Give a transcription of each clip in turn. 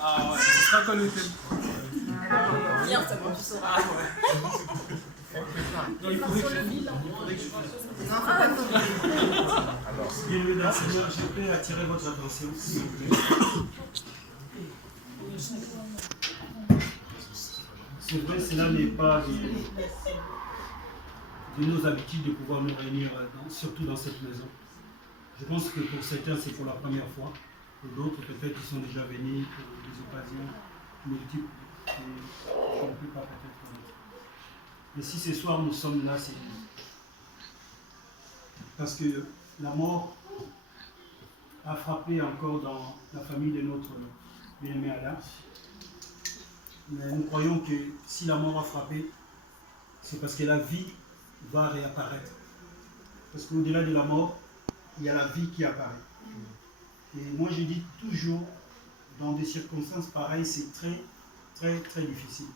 Ah ouais, ce sera connoté. Bien, ça quand tu sauras. Ah ouais. Non, il faudrait que je fasse. Non, faut pas tout. Bien-aimés dans le Seigneur, je peux attirer votre attention, s'il vous plaît. C'est vrai, cela n'est pas de nos habitudes de pouvoir nous réunir, surtout dans cette maison. Je pense que pour certains, c'est pour la première fois. Pour d'autres, peut-être, ils sont déjà venus pour des occasions multiples. Et je ne peux pas peut-être connaître. Mais si ce soir, nous sommes là, c'est parce que la mort a frappé encore dans la famille de notre bien-aimé Alain. Mais nous croyons que si la mort a frappé, c'est parce que la vie va réapparaître. Parce qu'au-delà de la mort, il y a la vie qui apparaît. Et moi, je dis toujours, dans des circonstances pareilles, c'est très, très, très difficile.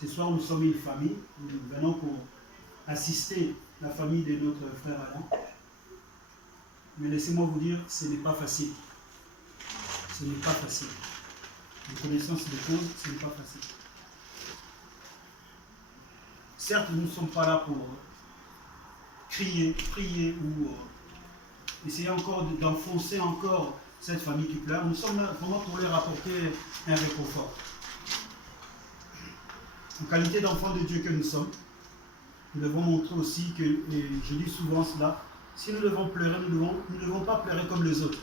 Ce soir, nous sommes une famille. Nous venons pour assister la famille de notre frère Alain. Mais laissez-moi vous dire, ce n'est pas facile. Ce n'est pas facile. Les connaissances des causes, ce n'est pas facile. Certes, nous ne sommes pas là pour crier, prier ou essayer encore d'enfoncer encore cette famille qui pleure. Nous sommes là vraiment pour leur apporter un réconfort. En qualité d'enfants de Dieu que nous sommes, nous devons montrer aussi que, et je dis souvent cela, si nous devons pleurer, nous ne devons pas pleurer comme les autres.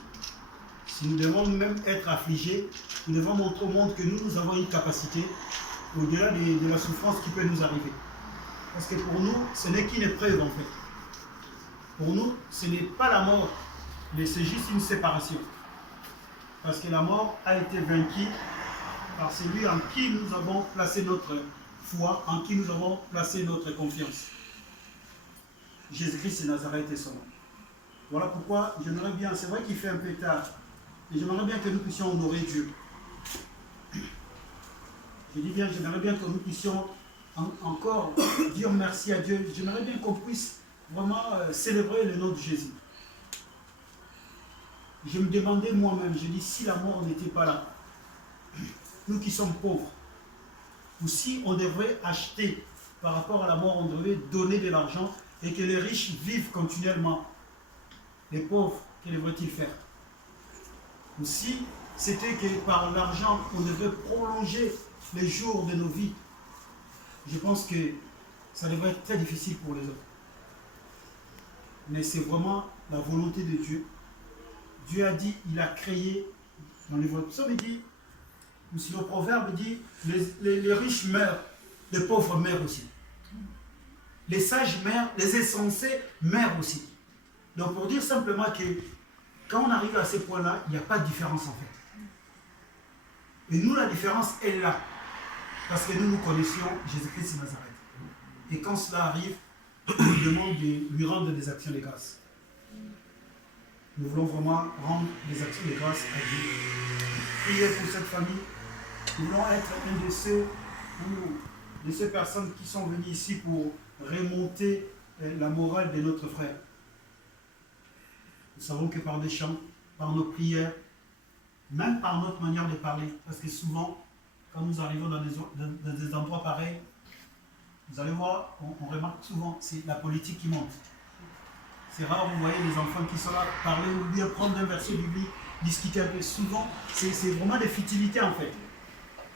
Si nous devons même être affligés, nous devons montrer au monde que nous avons une capacité au-delà de la souffrance qui peut nous arriver. Parce que pour nous, ce n'est qu'une épreuve en fait. Pour nous, ce n'est pas la mort, mais c'est juste une séparation. Parce que la mort a été vaincue par celui en qui nous avons placé notre foi, en qui nous avons placé notre confiance. Jésus-Christ de Nazareth est son nom. Voilà pourquoi j'aimerais bien, c'est vrai qu'il fait un peu tard, mais j'aimerais bien que nous puissions honorer Dieu. Je dis bien, j'aimerais bien que nous puissions encore dire merci à Dieu. J'aimerais bien qu'on puisse vraiment célébrer le nom de Jésus. Je me demandais moi-même, je dis, si la mort n'était pas là, nous qui sommes pauvres, ou si on devrait acheter par rapport à la mort, on devrait donner de l'argent et que les riches vivent continuellement, les pauvres, que devraient-ils faire? Ou si c'était que par l'argent, on devait prolonger les jours de nos vies, je pense que ça devrait être très difficile pour les autres. Mais c'est vraiment la volonté de Dieu. Dieu a dit, il a créé, dans les psaumes, il dit, ou si le proverbe dit, les riches meurent, les pauvres meurent aussi. Les sages meurent, les insensés meurent aussi. Donc pour dire simplement que quand on arrive à ces points-là, il n'y a pas de différence en fait. Et nous, la différence est là. Parce que nous connaissions Jésus-Christ de Nazareth. Et quand cela arrive, on nous demande de lui rendre des actions de grâce. Nous voulons vraiment rendre des actions de grâce à Dieu. Prier pour cette famille. Nous voulons être une de ces personnes qui sont venues ici pour remonter la morale de notre frère. Nous savons que par des chants, par nos prières, même par notre manière de parler, parce que souvent, quand nous arrivons dans des endroits pareils, vous allez voir, on remarque souvent, c'est la politique qui monte. C'est rare, vous voyez les enfants qui sont là, parler ou bien prendre un verset biblique, discuter un peu. Souvent, c'est vraiment des futilités en fait.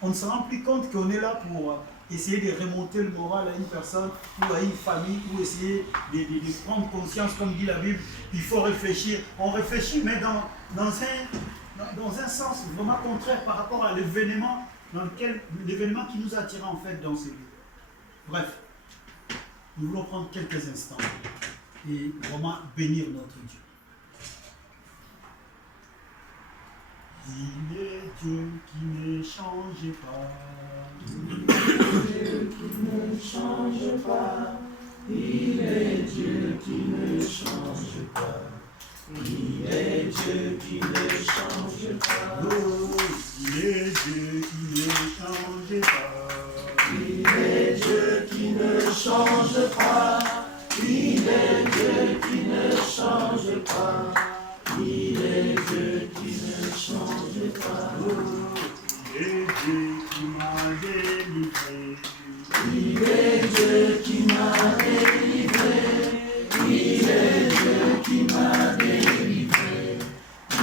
On ne se rend plus compte qu'on est là pour essayer de remonter le moral à une personne ou à une famille, ou essayer de prendre conscience, comme dit la Bible, il faut réfléchir. On réfléchit, mais dans un sens vraiment contraire par rapport à l'événement qui nous a attirés en fait dans ces lieux. Bref, nous voulons prendre quelques instants et vraiment bénir notre Dieu. Il est Dieu qui ne change pas. Il est Dieu qui ne change pas. Il est Dieu qui ne change pas. Il est Dieu qui ne change pas. Oh, il est Dieu qui ne change pas. Il est Dieu qui ne change pas. Il est Dieu qui ne change pas. Il est Dieu qui ne change Il est Dieu qui m'a délivré. Il est Dieu qui m'a délivré.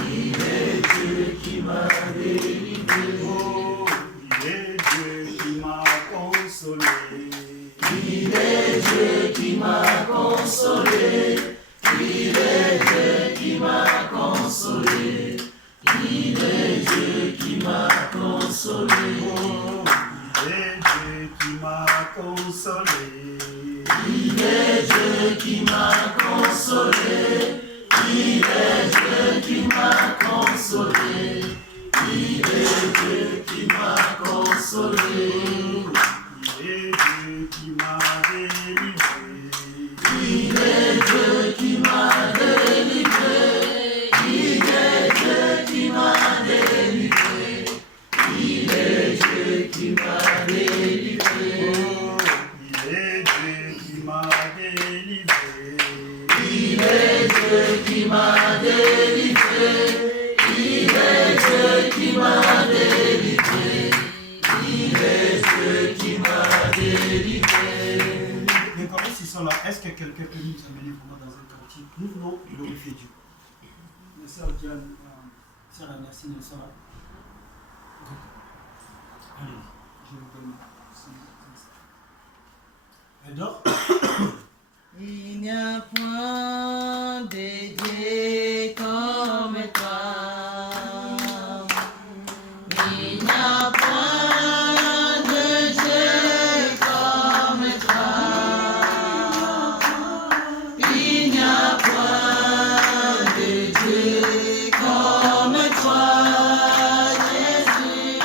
Il est Dieu qui m'a délivré. Oh, il est Dieu qui m'a consolé. Il est Dieu qui m'a consolé. Il est Dieu qui m'a consolé. Il est Dieu qui m'a consolé. Oh, il est Dieu qui m'a consolé. Il est Dieu qui m'a consolé. Il est Dieu qui m'a consolé. Il est Dieu qui m'a consolé. Il est Dieu qui m'a délivré. Il est Dieu qui m'a délivré. Il est Dieu qui m'a délivré. Il est Dieu qui m'a délivré. Oh, il est Dieu qui m'a délivré. Il est Dieu qui m'a délivré. Il est Dieu qui m'a délivré. Il est Dieu qui m'a délivré. Les choristes, ils sont là. Est-ce que quelqu'un peut nous amener vraiment dans un quartier? Nous voulons glorifier Dieu. Les sœurs Diane, sœur Anacine, elles sont là. Allez, je vous donne. Elle dort? Il n'y a point de Dieu comme toi. Il n'y a point de Dieu comme toi. Il n'y a point de Dieu comme toi, Jésus.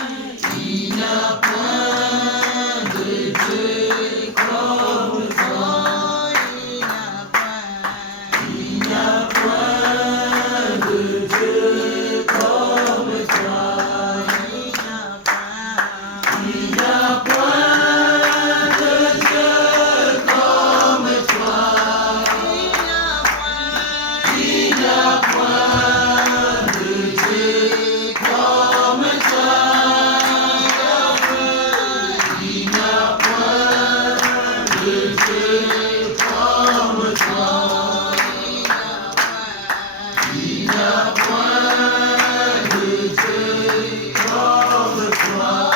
Il n'y a point de Dieu comme toi. Il n'y a point de Dieu comme toi. Il n'y a point de Dieu comme toi. Il n'y a point de Dieu comme toi. Il n'y a point de Dieu comme toi. Il n'y a point de Dieu comme toi. Il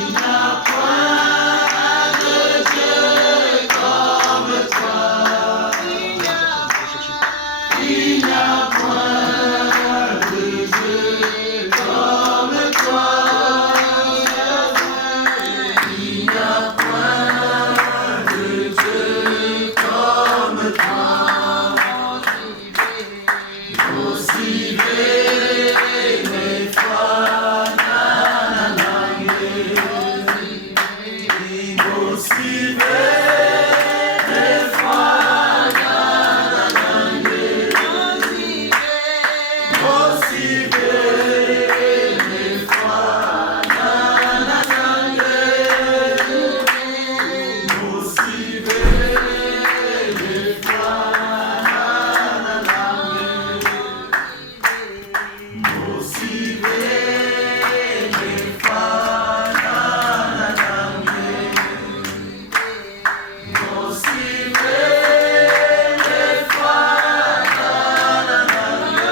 n'y a point de Dieu comme toi. Il n'y a point de Dieu comme toi. Il n'y a point de Dieu comme toi. Aussi mes foi, na na na, aussi mes foi, na na na, aussi mes foi, na na na, aussi mes foi, na na na. Aussi mes foi, na na na. Aussi mes foi, na na na.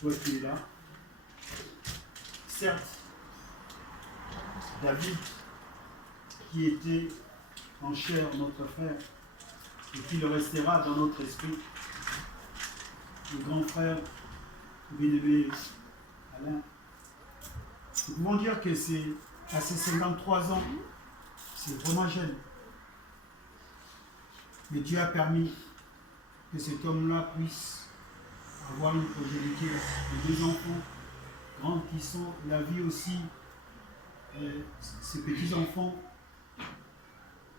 toi qui es là. Certes, David, qui était en chair notre frère, et qui le restera dans notre esprit, le grand frère, bien-aimé Alain, nous pouvons dire que c'est à ses 53 ans, c'est vraiment jeune. Mais Dieu a permis que cet homme-là puisse avoir une progéniture de 2 enfants grands qui sont la vie aussi, ces petits-enfants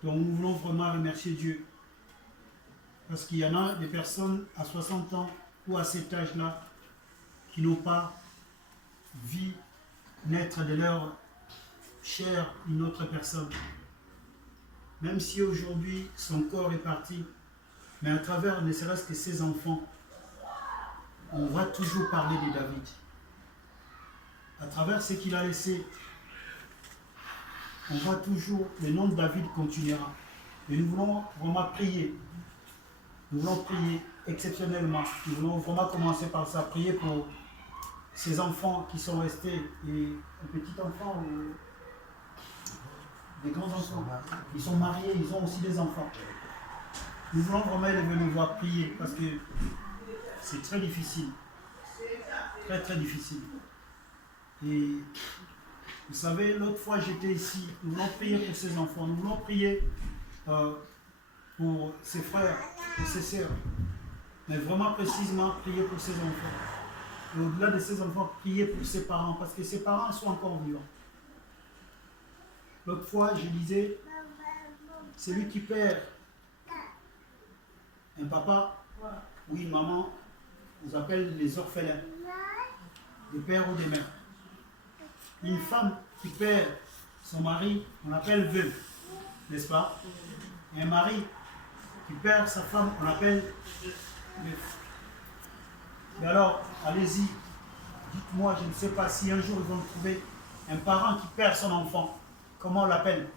dont nous voulons vraiment remercier Dieu. Parce qu'il y en a des personnes à 60 ans ou à cet âge-là qui n'ont pas vu naître de leur chair une autre personne. Même si aujourd'hui son corps est parti, mais à travers ne serait-ce que ses enfants, on va toujours parler de David. À travers ce qu'il a laissé, on voit toujours, le nom de David continuera. Et nous voulons vraiment prier. Nous voulons prier exceptionnellement. Nous voulons vraiment commencer par ça, prier pour ces enfants qui sont restés, et les petits enfants, les grands enfants. Ils sont mariés, ils ont aussi des enfants. Nous voulons vraiment élever nos voix, prier, parce que c'est très difficile. Très très difficile. Et vous savez, l'autre fois j'étais ici, nous voulons prier pour ces enfants, nous voulons prier pour ses frères et ses sœurs, mais vraiment précisément prier pour ses enfants. Et au-delà de ses enfants, prier pour ses parents, parce que ses parents sont encore vivants. L'autre fois, je disais, celui qui perd un papa ou une maman, on appelle les orphelins, des pères ou des mères. Une femme qui perd son mari, on appelle veuve, n'est-ce pas? Et un mari qui perd sa femme, on appelle veuf. Mais alors, allez-y, dites-moi, je ne sais pas si un jour ils vont trouver un parent qui perd son enfant, comment on l'appelle?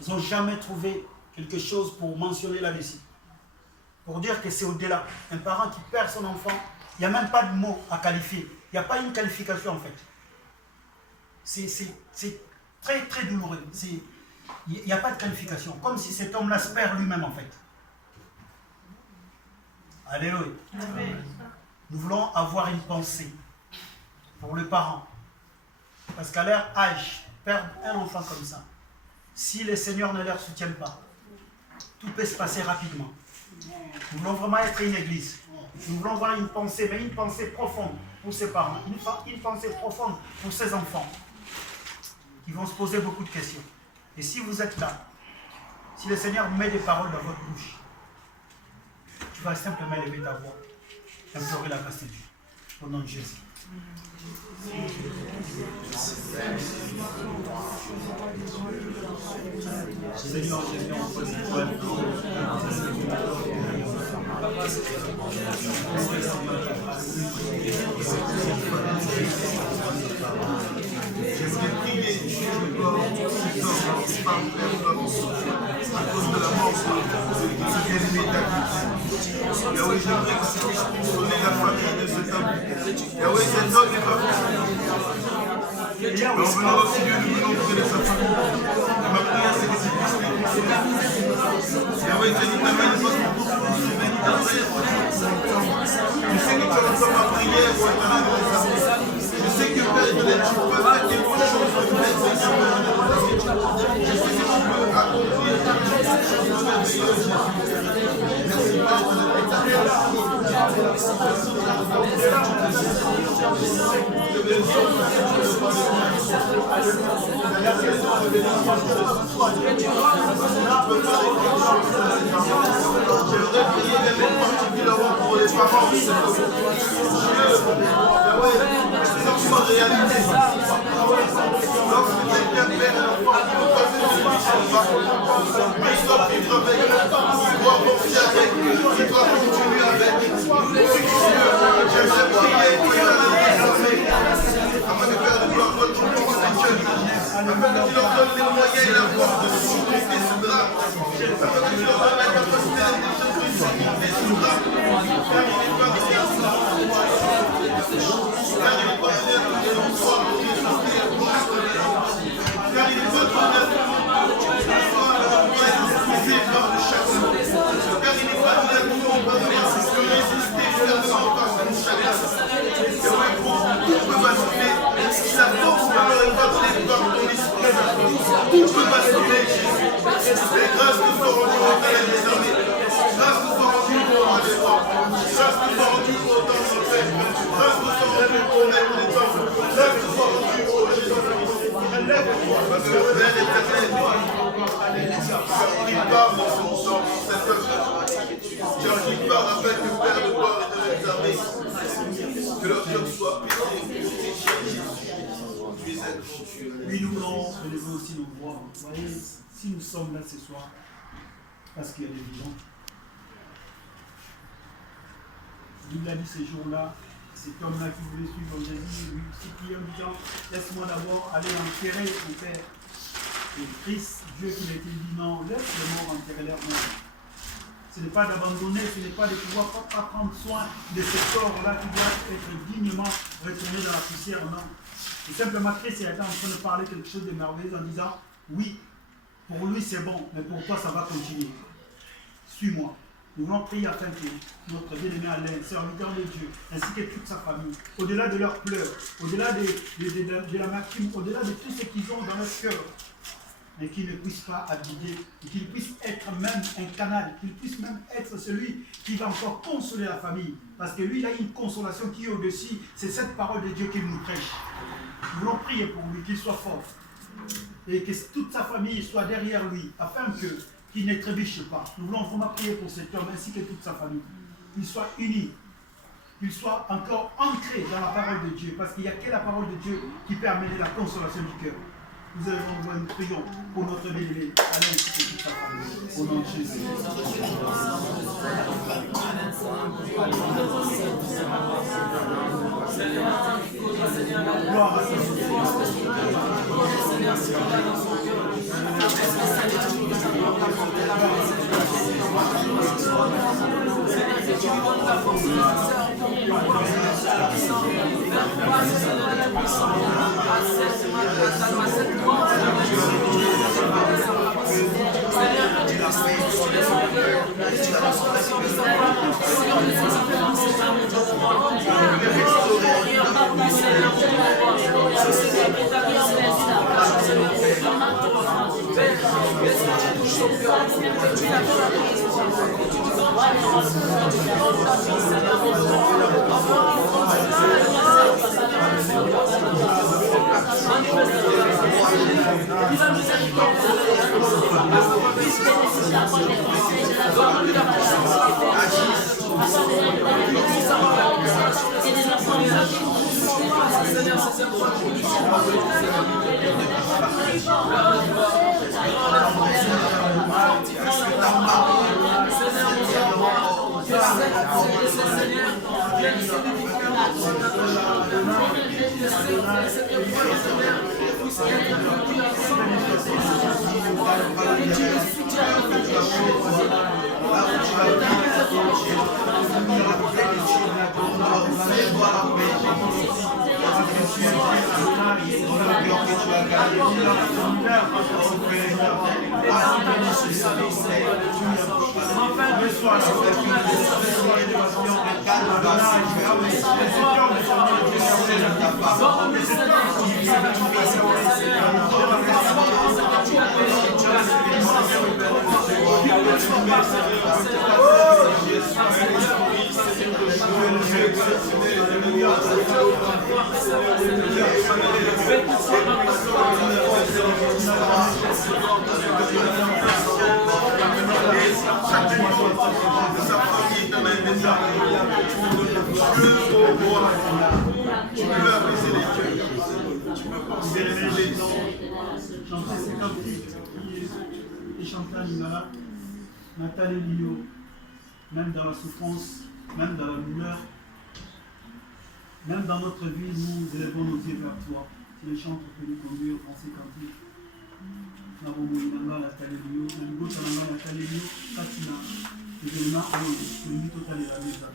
Ils n'ont jamais trouvé quelque chose pour mentionner là-dessus, pour dire que c'est au-delà. Un parent qui perd son enfant, il n'y a même pas de mot à qualifier. Il n'y a pas une qualification en fait. C'est très très douloureux. Il n'y a pas de qualification. Comme si cet homme-là se perd lui-même en fait. Alléluia. Nous voulons avoir une pensée pour les parents. Parce qu'à leur âge, perdre un enfant comme ça, si les seigneurs ne leur soutiennent pas, tout peut se passer rapidement. Nous voulons vraiment être une église. Nous voulons avoir une pensée, mais une pensée profonde pour ses parents, une pensée profonde pour ses enfants, qui vont se poser beaucoup de questions. Et si vous êtes là, si le Seigneur met des paroles dans votre bouche, tu vas simplement lever ta voix, implorer la grâce de Dieu, au nom de Jésus. Seigneur, Jésus, on pose une fois j'aimerais prier le corps qui parle à cause de la mort de ce bien-aimé David. Yahweh, j'aimerais que tu puisses donner la famille de cet homme. Yahweh, cet homme n'est pas mais en venant dans ce lieu, nous venons auprès de sa famille. Et ma prière, c'est que tu puisses les consoler. Yahweh, je dis ta main de votre beaucoup plus humaine dans la je sais que tu entends ma prière pour éternel de les amours. Je sais que Père éternel, tu peux faire quelque chose de merveilleux. Je sais que tu peux accomplir quelque chose de merveilleux, Jésus. Merci, Père éternel. J'aimerais prier également particulièrement pour les parents. Ces enfants réalité. Lorsque quelqu'un perd un enfant, il ne peut pas faire de lui, mais il doit vivre avec, il doit penser avec, il doit continuer avec. J'aimerais prier pour afin de faire de gloire votre protection, afin que tu leur donnes les moyens et la force de supporter ce drame, afin que tu leur donnes la capacité de supporter ce drame, car il n'est pas Et grâce nous soit rendue au Éternel des armées. Grâce nous soit rendue au roi des rois. Grâce nous soit rendue au temps de notre Père. Grâce nous soit rendue au maître des temps. Grâce nous soit rendue au Jésus-Christ. Parce que le Père éternel, il part dans cette œuvre. Car il part avec le Père de gloire et de les armées. Que leur cœur soit purifié. Oui, nous voulons élever aussi nos voix. Vous voyez, si nous sommes là ce soir, parce qu'il y a des vivants, il a dit ces jours-là, cet homme-là qui voulait suivre Jésus, lui supplie en disant, laisse-moi d'abord aller enterrer mon Père. Et Christ, Dieu qui l'a été dit, non, laisse les morts enterrer leurs morts. Ce n'est pas d'abandonner, ce n'est pas de pouvoir pas prendre soin de ce corps-là qui doit être dignement retourné dans la poussière, non. Et simplement, Christ était en train de parler quelque chose de merveilleux en disant, oui, pour lui c'est bon, mais pour toi ça va continuer. Suis-moi. Nous voulons prier afin que notre bien-aimé Alain, serviteur de Dieu, ainsi que toute sa famille, au-delà de leurs pleurs, au-delà de la macune, au-delà de tout ce qu'ils ont dans leur cœur, mais qu'ils ne puissent pas avider, qu'ils puissent être même un canal, qu'ils puissent même être celui qui va encore consoler la famille. Parce que lui, il a une consolation qui est au-dessus, c'est cette parole de Dieu qu'il nous prêche. Nous voulons prier pour lui, qu'il soit fort, et que toute sa famille soit derrière lui, afin qu'il ne trébuche pas. Nous voulons vraiment prier pour cet homme, ainsi que toute sa famille. Qu'il soit uni, qu'il soit encore ancré dans la parole de Dieu, parce qu'il n'y a que la parole de Dieu qui peut amener la consolation du cœur. Nous allons nous prions pour notre bien-aimé, Alain, ainsi que toute sa famille. Au nom de Jésus. Gloire à Nathalie Lio, même dans la souffrance, même dans la douleur, même dans notre vie, nous élevons nos yeux vers toi. C'est les chants que nous conduisons au français cantique. Nous avons Moïnanga, Nathalie Lio, Nango Tananga, Nathalie Lio, Fatina, et Zéna, le mythe total et la maison.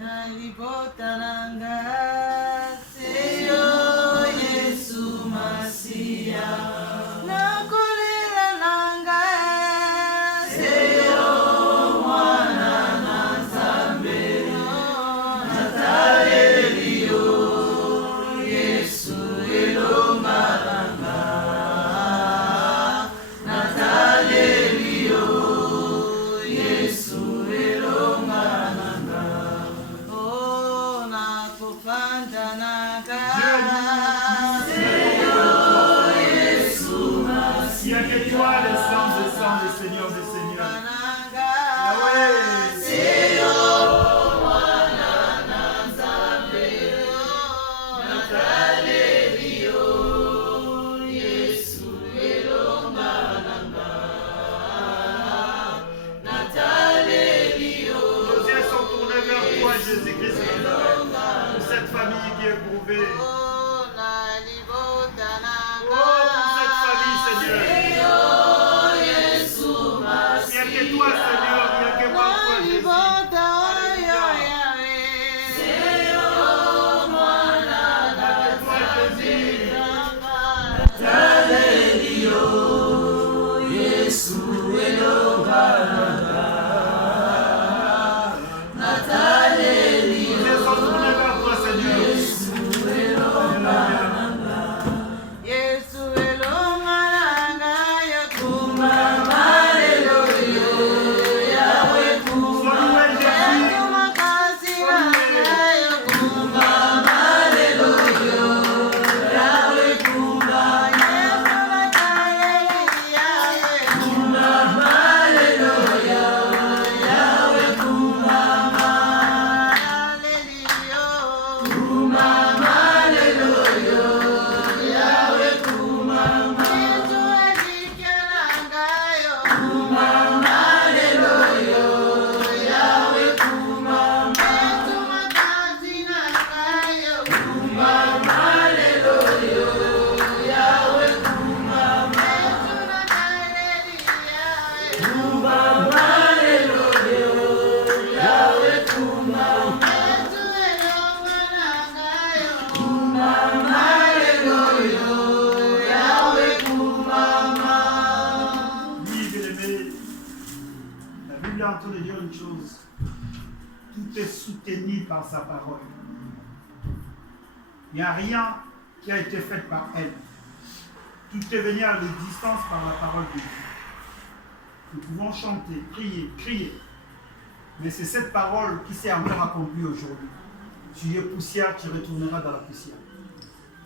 Nalibotananga seyo Yesu Masia nakolela nanga seyo mwana na Nzambe natalelio Jésus-Christ, pour cette famille qui est éprouvée. Oh, pour cette famille, Seigneur. Il n'y a que toi, Seigneur, il n'y a que moi, toi, Jésus. Par sa parole. Il n'y a rien qui a été fait par elle. Tout est venu à l'existence par la parole de Dieu. Nous pouvons chanter, prier, crier. Mais c'est cette parole qui s'est encore accomplie aujourd'hui. Tu es poussière, tu retourneras dans la poussière.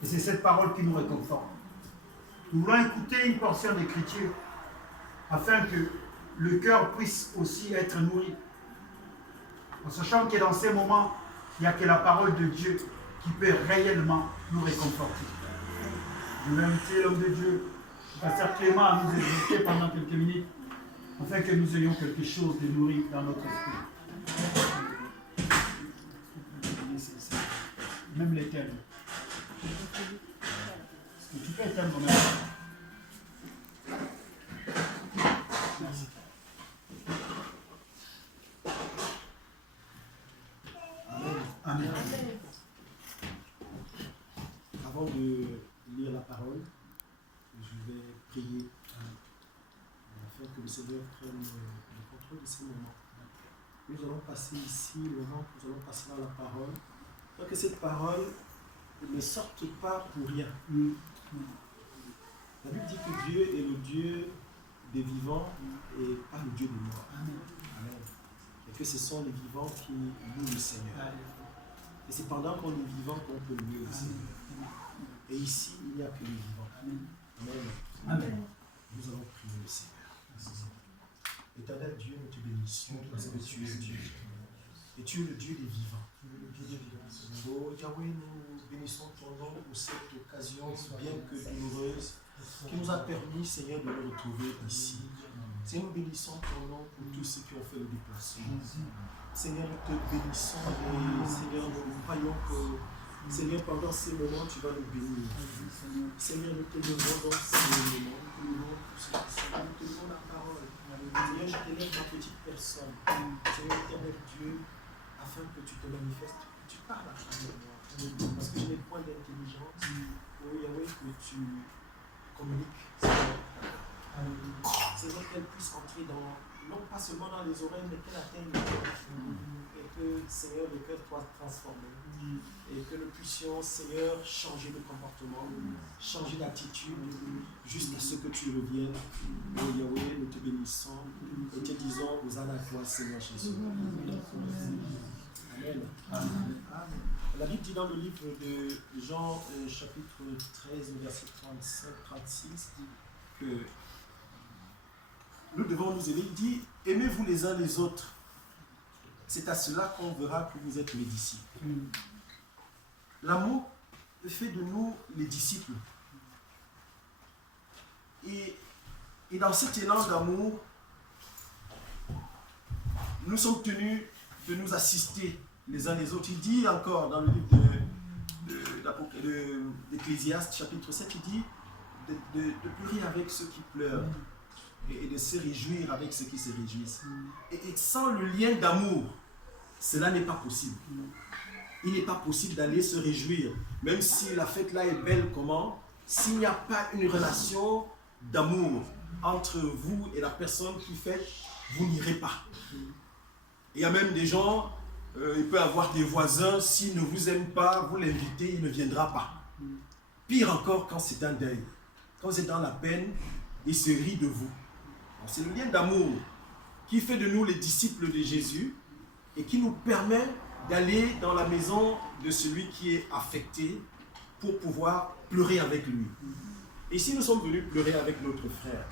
Et c'est cette parole qui nous réconforte. Nous voulons écouter une portion d'écriture afin que le cœur puisse aussi être nourri. En sachant que dans ces moments, il n'y a que la parole de Dieu qui peut réellement nous réconforter. Je vais inviter l'homme de Dieu, le pasteur Clément, à nous écouter pendant quelques minutes, afin que nous ayons quelque chose de nourri dans notre esprit. Même les thèmes. Est-ce que tu peux éteindre même? Merci. Amen. Avant de lire la parole, je vais prier afin que le Seigneur prenne le contrôle de ces moments. Nous allons passer ici le moment où nous allons passer dans la parole, afin que cette parole ne sorte pas pour rien. La Bible dit que Dieu est le Dieu des vivants et pas le Dieu des morts. Amen. Et que ce sont les vivants qui louent le Seigneur. Et c'est pendant qu'on est vivant qu'on peut louer le Seigneur. Et ici, il n'y a que les vivants. Amen. Amen. Nous allons prier le Seigneur. Éternel Dieu, nous te bénissons parce que tu es Dieu. Et tu es le Dieu des vivants. Oh Yahweh, nous bénissons ton nom pour cette occasion bien que douloureuse qui nous a permis, Seigneur, de nous retrouver ici. Seigneur, nous bénissons ton nom pour tous ceux qui ont fait le déplacement. Seigneur, nous te bénissons et Seigneur, nous croyons que Seigneur, pendant ces moments, tu vas nous bénir. Seigneur, nous te levons dans ces moments, nous te levons pour cela. Seigneur, nous te levons la parole. Seigneur, je t'élève ma petite personne. Seigneur, éternel Dieu, afin que tu te manifestes, que tu parles à travers moi. Parce que je n'ai point d'intelligence. Oh Yahweh, que tu communiques. Seigneur, qu'elle puisse entrer dans, non pas seulement dans les oreilles, mais qu'elle atteigne le cœur. Et que, Seigneur, le cœur soit transformé. Et que nous puissions, Seigneur, changer de comportement, changer d'attitude, jusqu'à ce que tu reviennes. Oh Yahweh, nous te bénissons et te disons aux ânes à toi, Seigneur Jésus. Amen. Amen. La Bible dit dans le livre de Jean, chapitre 13, verset 35-36, que nous devons nous aimer. Il dit, aimez-vous les uns les autres. C'est à cela qu'on verra que vous êtes mes disciples. L'amour fait de nous les disciples. Et dans cet élan d'amour, nous sommes tenus de nous assister les uns les autres. Il dit encore dans le livre d'Ecclésiaste, chapitre 7, il dit de pleurer avec ceux qui pleurent et de se réjouir avec ceux qui se réjouissent. Et sans le lien d'amour, cela n'est pas possible. Il n'est pas possible d'aller se réjouir, même si la fête là est belle comment, s'il n'y a pas une relation d'amour entre vous et la personne qui fête, vous n'irez pas. Il y a même des gens, il peut y avoir des voisins, s'ils ne vous aiment pas, vous l'invitez, il ne viendra pas. Pire encore quand c'est un deuil. Quand vous êtes dans la peine, il se rit de vous. C'est le lien d'amour qui fait de nous les disciples de Jésus et qui nous permet d'aller dans la maison de celui qui est affecté pour pouvoir pleurer avec lui. Et si nous sommes venus pleurer avec notre frère,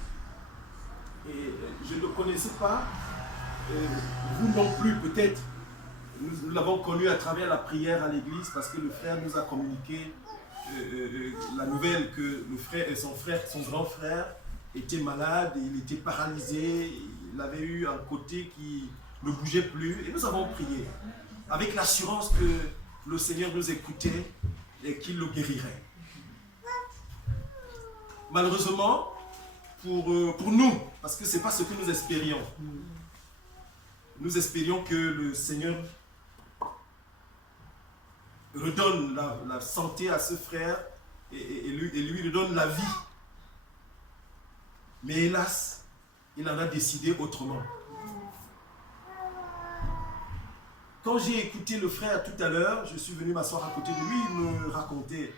et je ne le connaissais pas, vous non plus peut-être, nous l'avons connu à travers la prière à l'église parce que le frère nous a communiqué la nouvelle que le frère et son grand frère était malade, et il était paralysé, il avait eu un côté qui ne bougeait plus, et nous avons prié avec l'assurance que le Seigneur nous écoutait et qu'il le guérirait. Malheureusement, pour nous, parce que ce n'est pas ce que nous espérions, nous espérions que le Seigneur redonne la santé à ce frère et lui redonne la vie. Mais hélas, il en a décidé autrement. Quand j'ai écouté le frère tout à l'heure, je suis venu m'asseoir à côté de lui, il me racontait.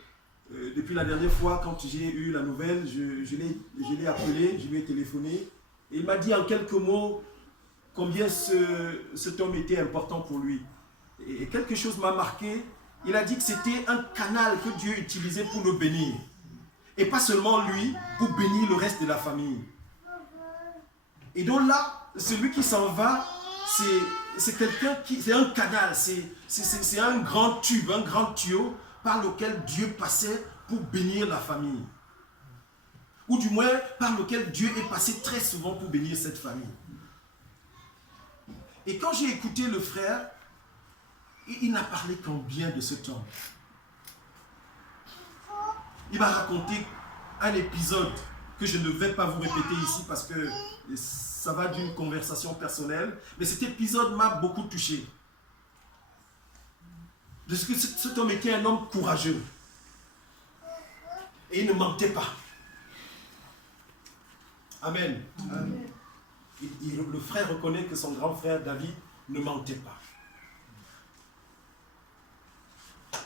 Depuis la dernière fois, quand j'ai eu la nouvelle, je l'ai appelé, je lui ai téléphoné. Et il m'a dit en quelques mots combien cet homme était important pour lui. Et quelque chose m'a marqué. Il a dit que c'était un canal que Dieu utilisait pour le bénir. Et pas seulement lui, pour bénir le reste de la famille. Et donc là, celui qui s'en va, c'est quelqu'un qui... C'est un canal, c'est un grand tube, un grand tuyau par lequel Dieu passait pour bénir la famille. Ou du moins, par lequel Dieu est passé très souvent pour bénir cette famille. Et quand j'ai écouté le frère, il n'a parlé qu'en bien de cet homme. Il m'a raconté un épisode que je ne vais pas vous répéter ici parce que ça va d'une conversation personnelle, mais cet épisode m'a beaucoup touché. Parce que cet homme était un homme courageux. Et il ne mentait pas. Amen. Amen. Le frère reconnaît que son grand frère David ne mentait pas.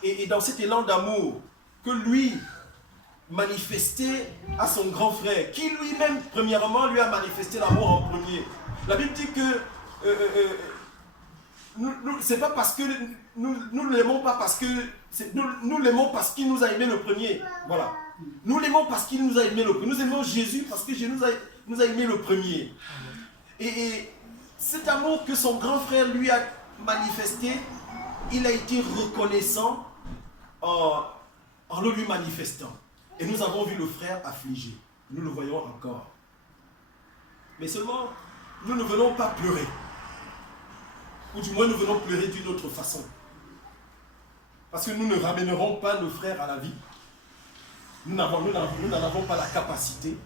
Et dans cet élan d'amour que lui manifestait à son grand frère, qui lui-même, premièrement, lui a manifesté l'amour en premier. La Bible dit que c'est pas parce que nous l'aimons pas parce que nous l'aimons parce qu'il nous a aimé le premier. Voilà. Nous l'aimons parce qu'il nous a aimé le premier. Nous aimons Jésus parce que Jésus nous a aimé le premier. Et cet amour que son grand frère lui a manifesté, il a été reconnaissant en le lui manifestant. Et nous avons vu le frère affligé. Nous le voyons encore. Mais seulement, nous ne venons pas pleurer. Ou du moins, nous venons pleurer d'une autre façon. Parce que nous ne ramènerons pas nos frères à la vie. Nous n'en avons pas la capacité,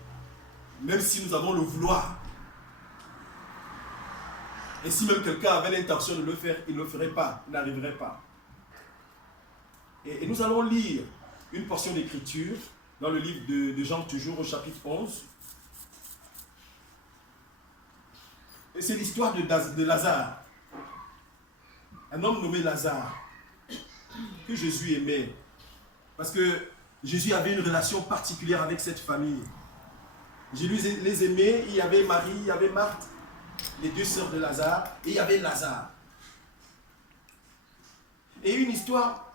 même si nous avons le vouloir. Et si même quelqu'un avait l'intention de le faire, il ne le ferait pas, il n'arriverait pas. Et nous allons lire une portion d'écriture dans le livre de Jean, toujours au chapitre 11. Et c'est l'histoire de Lazare. Un homme nommé Lazare, que Jésus aimait. Parce que Jésus avait une relation particulière avec cette famille. Jésus les aimait, il y avait Marie, il y avait Marthe, les deux sœurs de Lazare, et il y avait Lazare. Et une histoire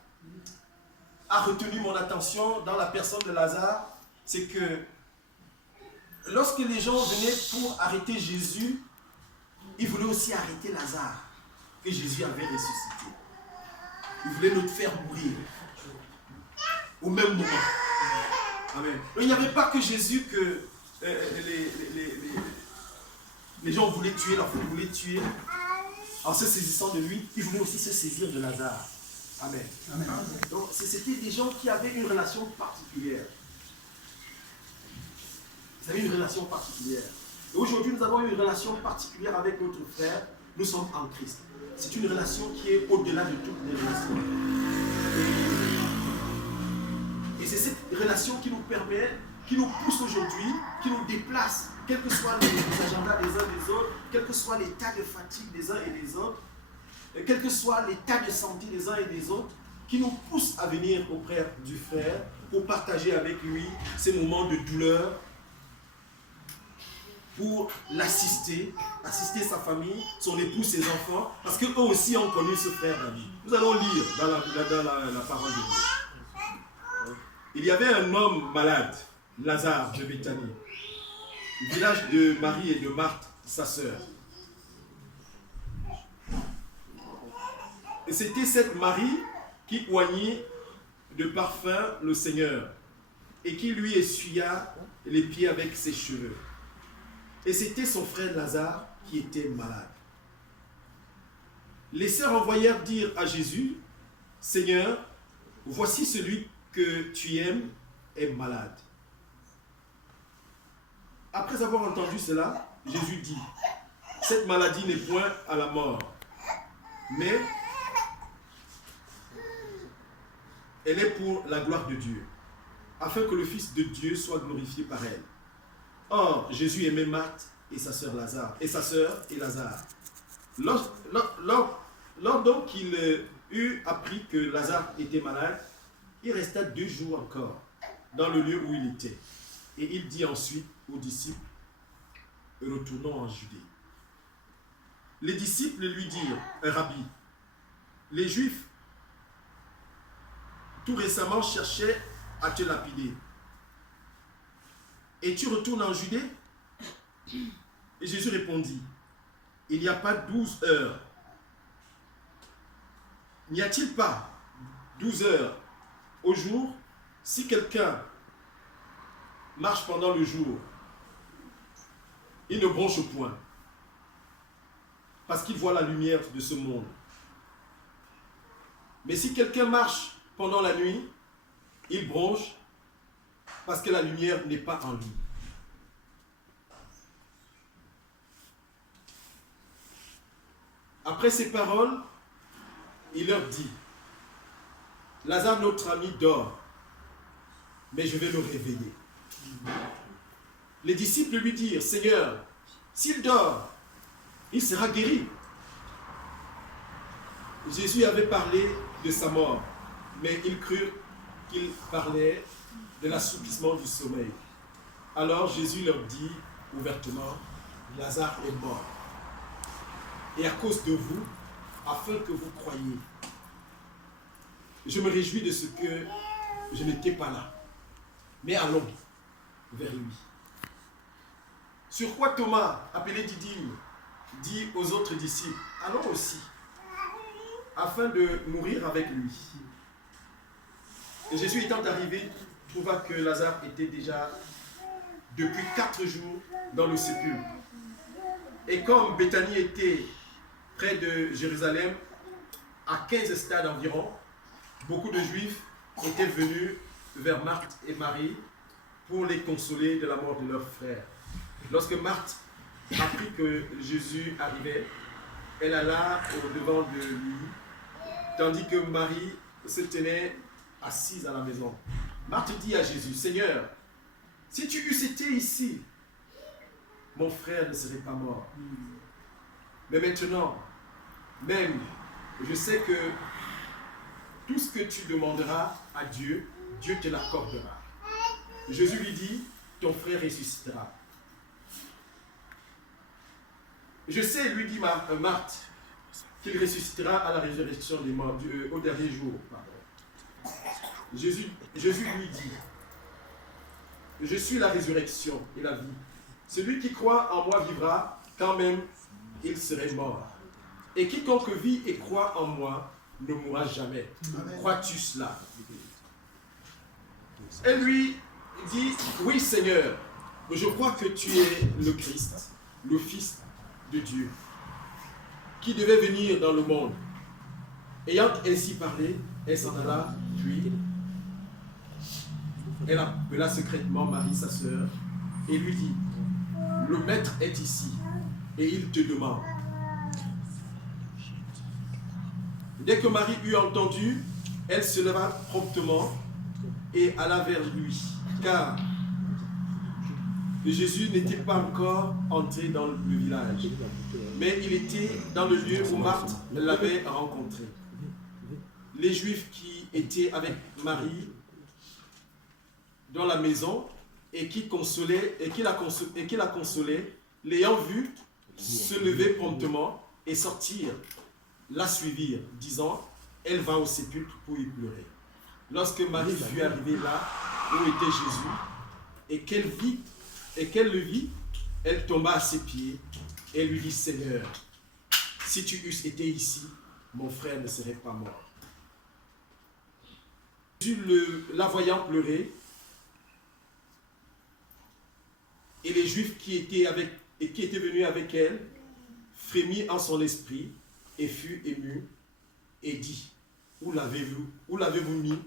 a retenu mon attention dans la personne de Lazare, c'est que lorsque les gens venaient pour arrêter Jésus, ils voulaient aussi arrêter Lazare, que Jésus avait ressuscité. Ils voulaient nous faire mourir au même moment. Amen. Il n'y avait pas que Jésus que les gens voulaient tuer, la foule voulait tuer en se saisissant de lui, il voulait aussi se saisir de Lazare. Amen. Amen. Donc, c'était des gens qui avaient une relation particulière. Ils avaient une relation particulière. Et aujourd'hui, nous avons une relation particulière avec notre frère. Nous sommes en Christ. C'est une relation qui est au-delà de toutes les relations. Et c'est cette relation qui nous permet, qui nous pousse aujourd'hui, qui nous déplace, quels que soient les agendas des uns des autres, quel que soit l'état de fatigue des uns et des autres, et quel que soit l'état de santé des uns et des autres, qui nous pousse à venir auprès du frère pour partager avec lui ces moments de douleur, pour l'assister, assister sa famille, son époux, ses enfants, parce qu'eux aussi ont connu ce frère David. Nous allons lire dans la parole de Dieu. Il y avait un homme malade, Lazare de Béthanie, du village de Marie et de Marthe, sa sœur. Et c'était cette Marie qui oignit de parfum le Seigneur et qui lui essuya les pieds avec ses cheveux. Et c'était son frère Lazare qui était malade. Les sœurs envoyèrent dire à Jésus, « Seigneur, voici celui que tu aimes est malade. » Après avoir entendu cela, Jésus dit, « Cette maladie n'est point à la mort, mais elle est pour la gloire de Dieu, afin que le Fils de Dieu soit glorifié par elle. » Or, Jésus aimait Marthe et sa sœur Lazare, et sa sœur et Lazare. Lors donc qu'il eut appris que Lazare était malade, il resta 2 jours encore dans le lieu où il était. Et il dit ensuite aux disciples, retournons en Judée. Les disciples lui dirent, Rabbi, les Juifs tout récemment cherchaient à te lapider. Et tu retournes en Judée? Et Jésus répondit, il n'y a pas 12 heures. N'y a-t-il pas 12 heures au jour? Si quelqu'un marche pendant le jour, il ne bronche point, parce qu'il voit la lumière de ce monde. Mais si quelqu'un marche pendant la nuit, il bronche, parce que la lumière n'est pas en lui. Après ces paroles, il leur dit, Lazare, notre ami, dort, mais je vais le réveiller. Les disciples lui dirent, Seigneur, s'il dort, il sera guéri. Jésus avait parlé de sa mort, mais ils crurent qu'il parlait de l'assoupissement du sommeil. Alors Jésus leur dit ouvertement, Lazare est mort. Et à cause de vous, afin que vous croyiez. Je me réjouis de ce que je n'étais pas là. Mais allons vers lui. Sur quoi Thomas, appelé Didyme, dit aux autres disciples, allons aussi, afin de mourir avec lui. Et Jésus étant arrivé, trouva que Lazare était déjà depuis 4 jours dans le sépulcre. Et comme Béthanie était près de Jérusalem, à 15 stades environ, beaucoup de Juifs étaient venus vers Marthe et Marie pour les consoler de la mort de leur frère. Lorsque Marthe apprit que Jésus arrivait, elle alla au-devant de lui, tandis que Marie se tenait assise à la maison. Marthe dit à Jésus, Seigneur, si tu eusses été ici, mon frère ne serait pas mort. Mais maintenant, même, je sais que tout ce que tu demanderas à Dieu, Dieu te l'accordera. Jésus lui dit, ton frère ressuscitera. Je sais, lui dit Marthe, qu'il ressuscitera à la résurrection des morts, au dernier jour. Jésus lui dit, je suis la résurrection et la vie. Celui qui croit en moi vivra, quand même il serait mort. Et quiconque vit et croit en moi ne mourra jamais. Crois-tu cela? Elle lui dit, oui Seigneur, je crois que tu es le Christ, le Fils de Dieu, qui devait venir dans le monde. Ayant ainsi parlé, elle s'en alla, puis elle appela secrètement Marie, sa sœur, et lui dit, le maître est ici, et il te demande. Dès que Marie eut entendu, elle se leva promptement et alla vers lui, car Jésus n'était pas encore entré dans le village, mais il était dans le lieu où Marthe l'avait rencontré. Les Juifs qui étaient avec Marie dans la maison et qui la consolaient, l'ayant vue se lever promptement et sortir, la suivirent, disant, elle va au sépulcre pour y pleurer. Lorsque Marie fut arrivée là où était Jésus et qu'elle le vit, elle tomba à ses pieds et lui dit, Seigneur, si tu eusses été ici, mon frère ne serait pas mort. Jésus, la voyant pleurer, et les Juifs qui étaient venus avec elle, frémit en son esprit et fut ému et dit, où l'avez-vous mis?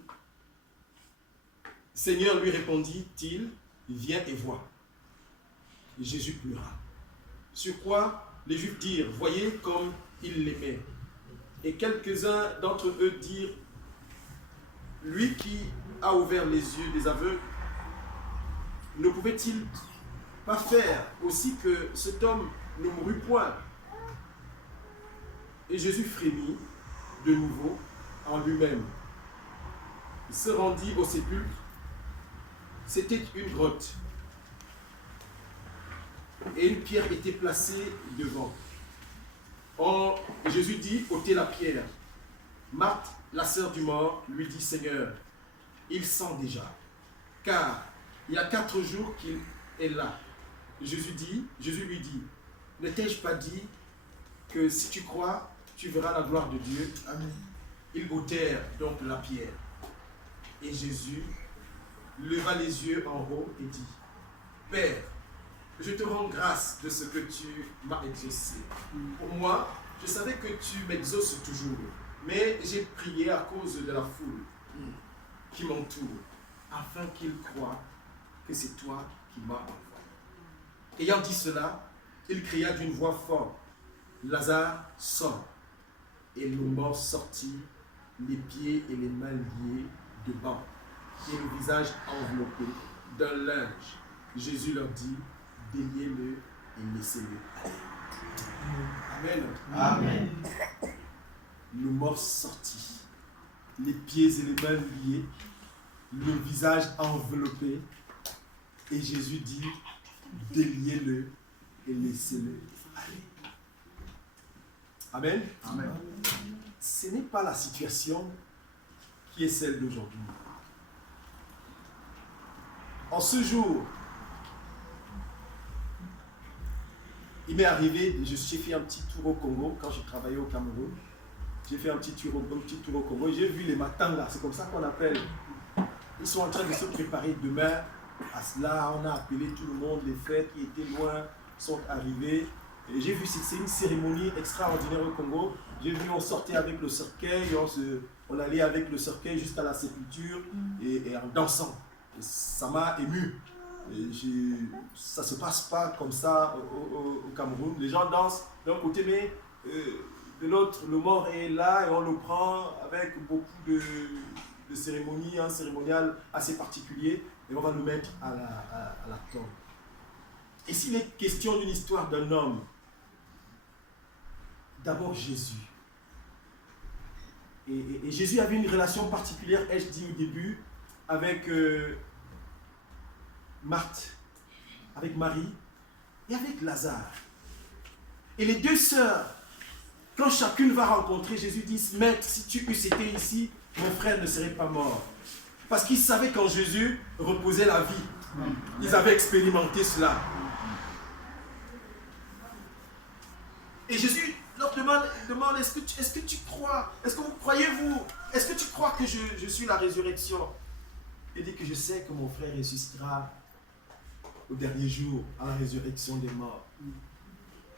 Seigneur, lui répondit-il, viens et vois. Et Jésus pleura. Sur quoi les Juifs dirent, voyez comme il l'aimait. Et quelques-uns d'entre eux dirent, lui qui a ouvert les yeux des aveugles, ne pouvait-il pas faire aussi que cet homme ne mourût point? Et Jésus frémit de nouveau en lui-même. Il se rendit au sépulcre. C'était une grotte. Et une pierre était placée devant. Or, Jésus dit, ôtez la pierre. Marthe, la sœur du mort, lui dit, Seigneur, il sent déjà, car il y a 4 jours qu'il est là. Jésus lui dit, ne t'ai-je pas dit que si tu crois, tu verras la gloire de Dieu? Amen. Ils ôtèrent donc la pierre. Et Jésus leva les yeux en haut et dit, Père, je te rends grâce de ce que tu m'as exaucé. Pour moi, je savais que tu m'exauces toujours, mais j'ai prié à cause de la foule qui m'entoure, afin qu'ils croient que c'est toi qui m'as envoyé. Ayant dit cela, il cria d'une voix forte, Lazare, sort. Et le mort sortit, les pieds et les mains liés de banc, et le visage enveloppé d'un linge. Jésus leur dit, déliez-le et laissez-le. Amen. Amen. Le mort sortit, les pieds et les mains liés, le visage enveloppé, et Jésus dit, déliez-le et laissez-le aller. Amen. Amen. Ce n'est pas la situation qui est celle d'aujourd'hui. En ce jour, il m'est arrivé, j'ai fait un petit tour au Congo quand j'ai travaillé au Cameroun. J'ai fait un petit tour au Congo. J'ai vu les Matanga, c'est comme ça qu'on appelle. Ils sont en train de se préparer demain à cela. On a appelé tout le monde, les fêtes qui étaient loin sont arrivées. Et j'ai vu, c'est une cérémonie extraordinaire au Congo. J'ai vu, on sortait avec le cercueil, on allait avec le cercueil jusqu'à la sépulture et en dansant. Et ça m'a ému. Ça ne se passe pas comme ça au Cameroun. Les gens dansent d'un côté, mais de l'autre, le mort est là et on le prend avec beaucoup de cérémonies, un cérémonial assez particulier, et on va le mettre à la tombe. Et s'il est question d'une histoire d'un homme, d'abord Jésus. Et Jésus avait une relation particulière, ai-je dit au début, avec Marthe, avec Marie et avec Lazare. Et les deux sœurs, quand chacune va rencontrer Jésus, disent, Maître, si tu eusses été ici, mon frère ne serait pas mort. Parce qu'ils savaient qu'en Jésus reposait la vie. Ils avaient expérimenté cela. Et Jésus leur demande est-ce que tu crois? Est-ce que vous croyez-vous? Est-ce que tu crois que je suis la résurrection? Il dit que je sais que mon frère ressuscitera au dernier jour, à la résurrection des morts.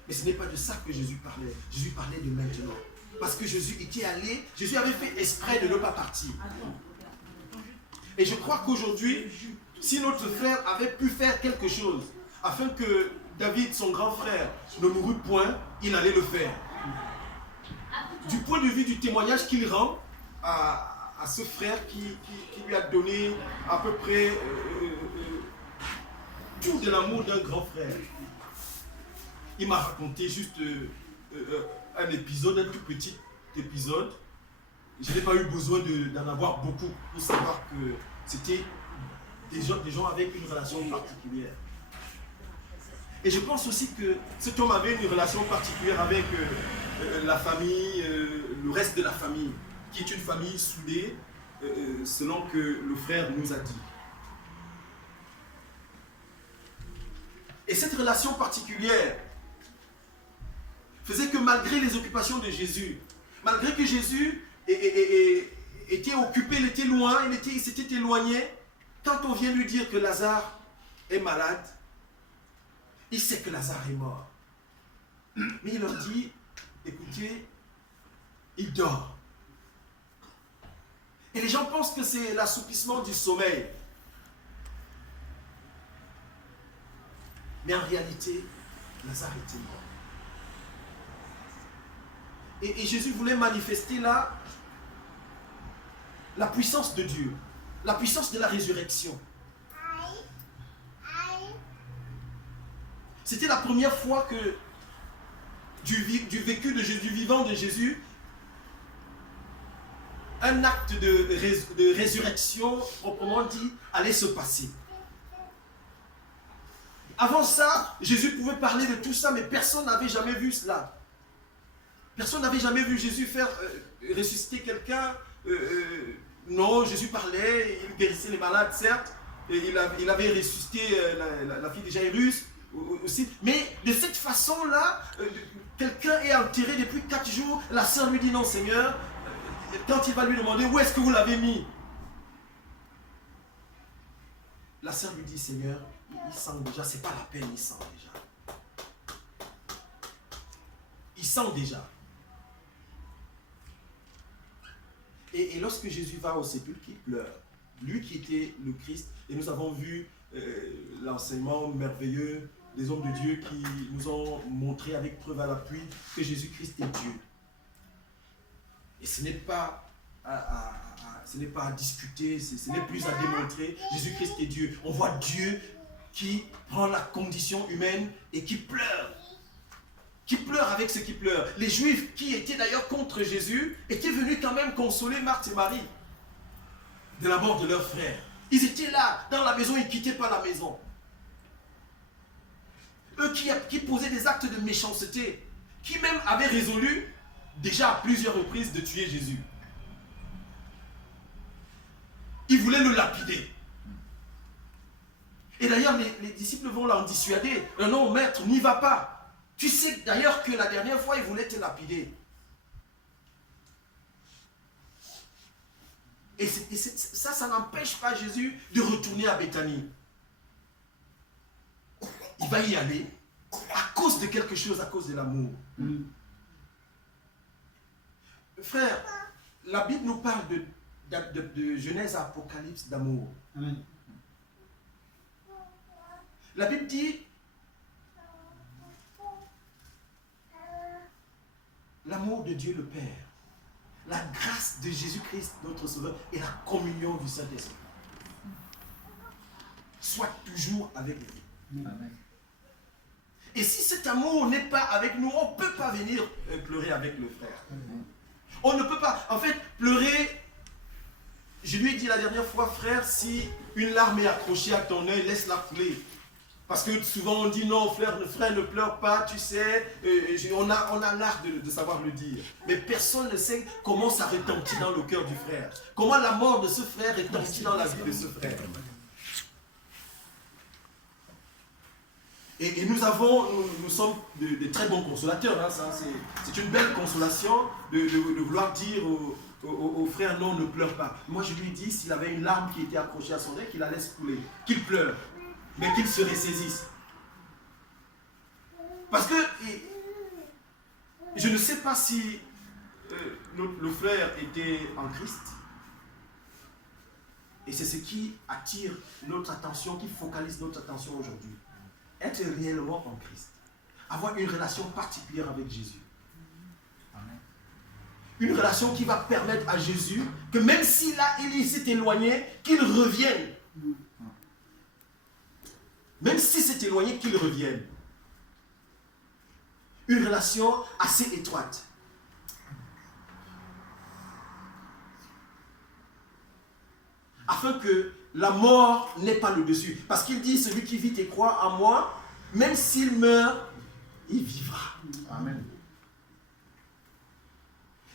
Mais ce n'est pas de ça que Jésus parlait. Jésus parlait de maintenant. Parce que Jésus était allé, Jésus avait fait exprès de ne pas partir. Et je crois qu'aujourd'hui, si notre frère avait pu faire quelque chose afin que David, son grand frère, ne mourût point, il allait le faire. Du point de vue du témoignage qu'il rend à ce frère qui lui a donné à peu près tout de l'amour d'un grand frère. Il m'a raconté juste un épisode, un tout petit épisode. Je n'ai pas eu besoin d'en avoir beaucoup pour savoir que c'était des gens avec une relation particulière. Et je pense aussi que cet homme avait une relation particulière avec la famille, le reste de la famille, qui est une famille soudée, selon que le frère nous a dit. Et cette relation particulière faisait que malgré les occupations de Jésus, malgré que Jésus était occupé, il était loin, il s'était éloigné, quand on vient lui dire que Lazare est malade, il sait que Lazare est mort. Mais il leur dit, écoutez, il dort. Et les gens pensent que c'est l'assoupissement du sommeil. Mais en réalité, Lazare était mort. Et Jésus voulait manifester là la puissance de Dieu, la puissance de la résurrection. C'était la première fois que du vécu de Jésus, du vivant de Jésus, un acte de résurrection, proprement dit, allait se passer. Avant ça, Jésus pouvait parler de tout ça, mais personne n'avait jamais vu cela. Personne n'avait jamais vu Jésus faire ressusciter quelqu'un. Non, Jésus parlait, il guérissait les malades, certes. Et il avait ressuscité la fille de Jairus aussi. Mais de cette façon-là, quelqu'un est enterré depuis 4 jours. La sœur lui dit non, Seigneur. Quand il va lui demander où est-ce que vous l'avez mis, la sœur lui dit, Seigneur, il sent déjà, c'est pas la peine, il sent déjà. Il sent déjà. Et lorsque Jésus va au sépulcre, il pleure. Lui qui était le Christ, et nous avons vu l'enseignement merveilleux des hommes de Dieu qui nous ont montré avec preuve à l'appui que Jésus-Christ est Dieu. Et ce n'est pas à discuter, ce n'est plus à démontrer. Jésus-Christ est Dieu. On voit Dieu qui prend la condition humaine et qui pleure. Qui pleure avec ceux qui pleurent. Les Juifs qui étaient d'ailleurs contre Jésus étaient venus quand même consoler Marthe et Marie de la mort de leur frère. Ils étaient là, dans la maison, ils ne quittaient pas la maison. Eux qui posaient des actes de méchanceté, qui même avaient résolu déjà à plusieurs reprises de tuer Jésus. Ils voulaient le lapider. Et d'ailleurs, les disciples vont l'en dissuader. Non, maître, n'y va pas. Tu sais d'ailleurs que la dernière fois, il voulait te lapider. Et ça n'empêche pas Jésus de retourner à Béthanie. Il va y aller à cause de quelque chose, à cause de l'amour. Frère, la Bible nous parle de Genèse à Apocalypse d'amour. Amen. La Bible dit l'amour de Dieu le Père, la grâce de Jésus-Christ, notre Sauveur, et la communion du Saint-Esprit soit toujours avec nous. Amen. Et si cet amour n'est pas avec nous, on ne peut pas venir pleurer avec le frère. On ne peut pas. En fait, pleurer, je lui ai dit la dernière fois, frère, si une larme est accrochée à ton œil, laisse-la couler. Parce que souvent on dit non, frère, ne pleure pas, tu sais, on a l'art de savoir le dire. Mais personne ne sait comment ça retentit dans le cœur du frère. Comment la mort de ce frère retentit dans la vie de ce frère. Et nous sommes de très bons consolateurs. Hein, c'est une belle consolation de vouloir dire au frère non, ne pleure pas. Moi je lui ai dit, s'il avait une larme qui était accrochée à son œil, qu'il la laisse couler, qu'il pleure, mais qu'il se ressaisisse. Parce que Je ne sais pas si le frère était en Christ. Et c'est ce qui attire notre attention, qui focalise notre attention aujourd'hui. Être réellement en Christ. Avoir une relation particulière avec Jésus. Une relation qui va permettre à Jésus que même s'il s'est éloigné, qu'il revienne. Même s'il s'est éloigné, qu'il revienne. Une relation assez étroite. Afin que la mort n'ait pas le dessus. Parce qu'il dit, celui qui vit et croit en moi, même s'il meurt, il vivra. Amen.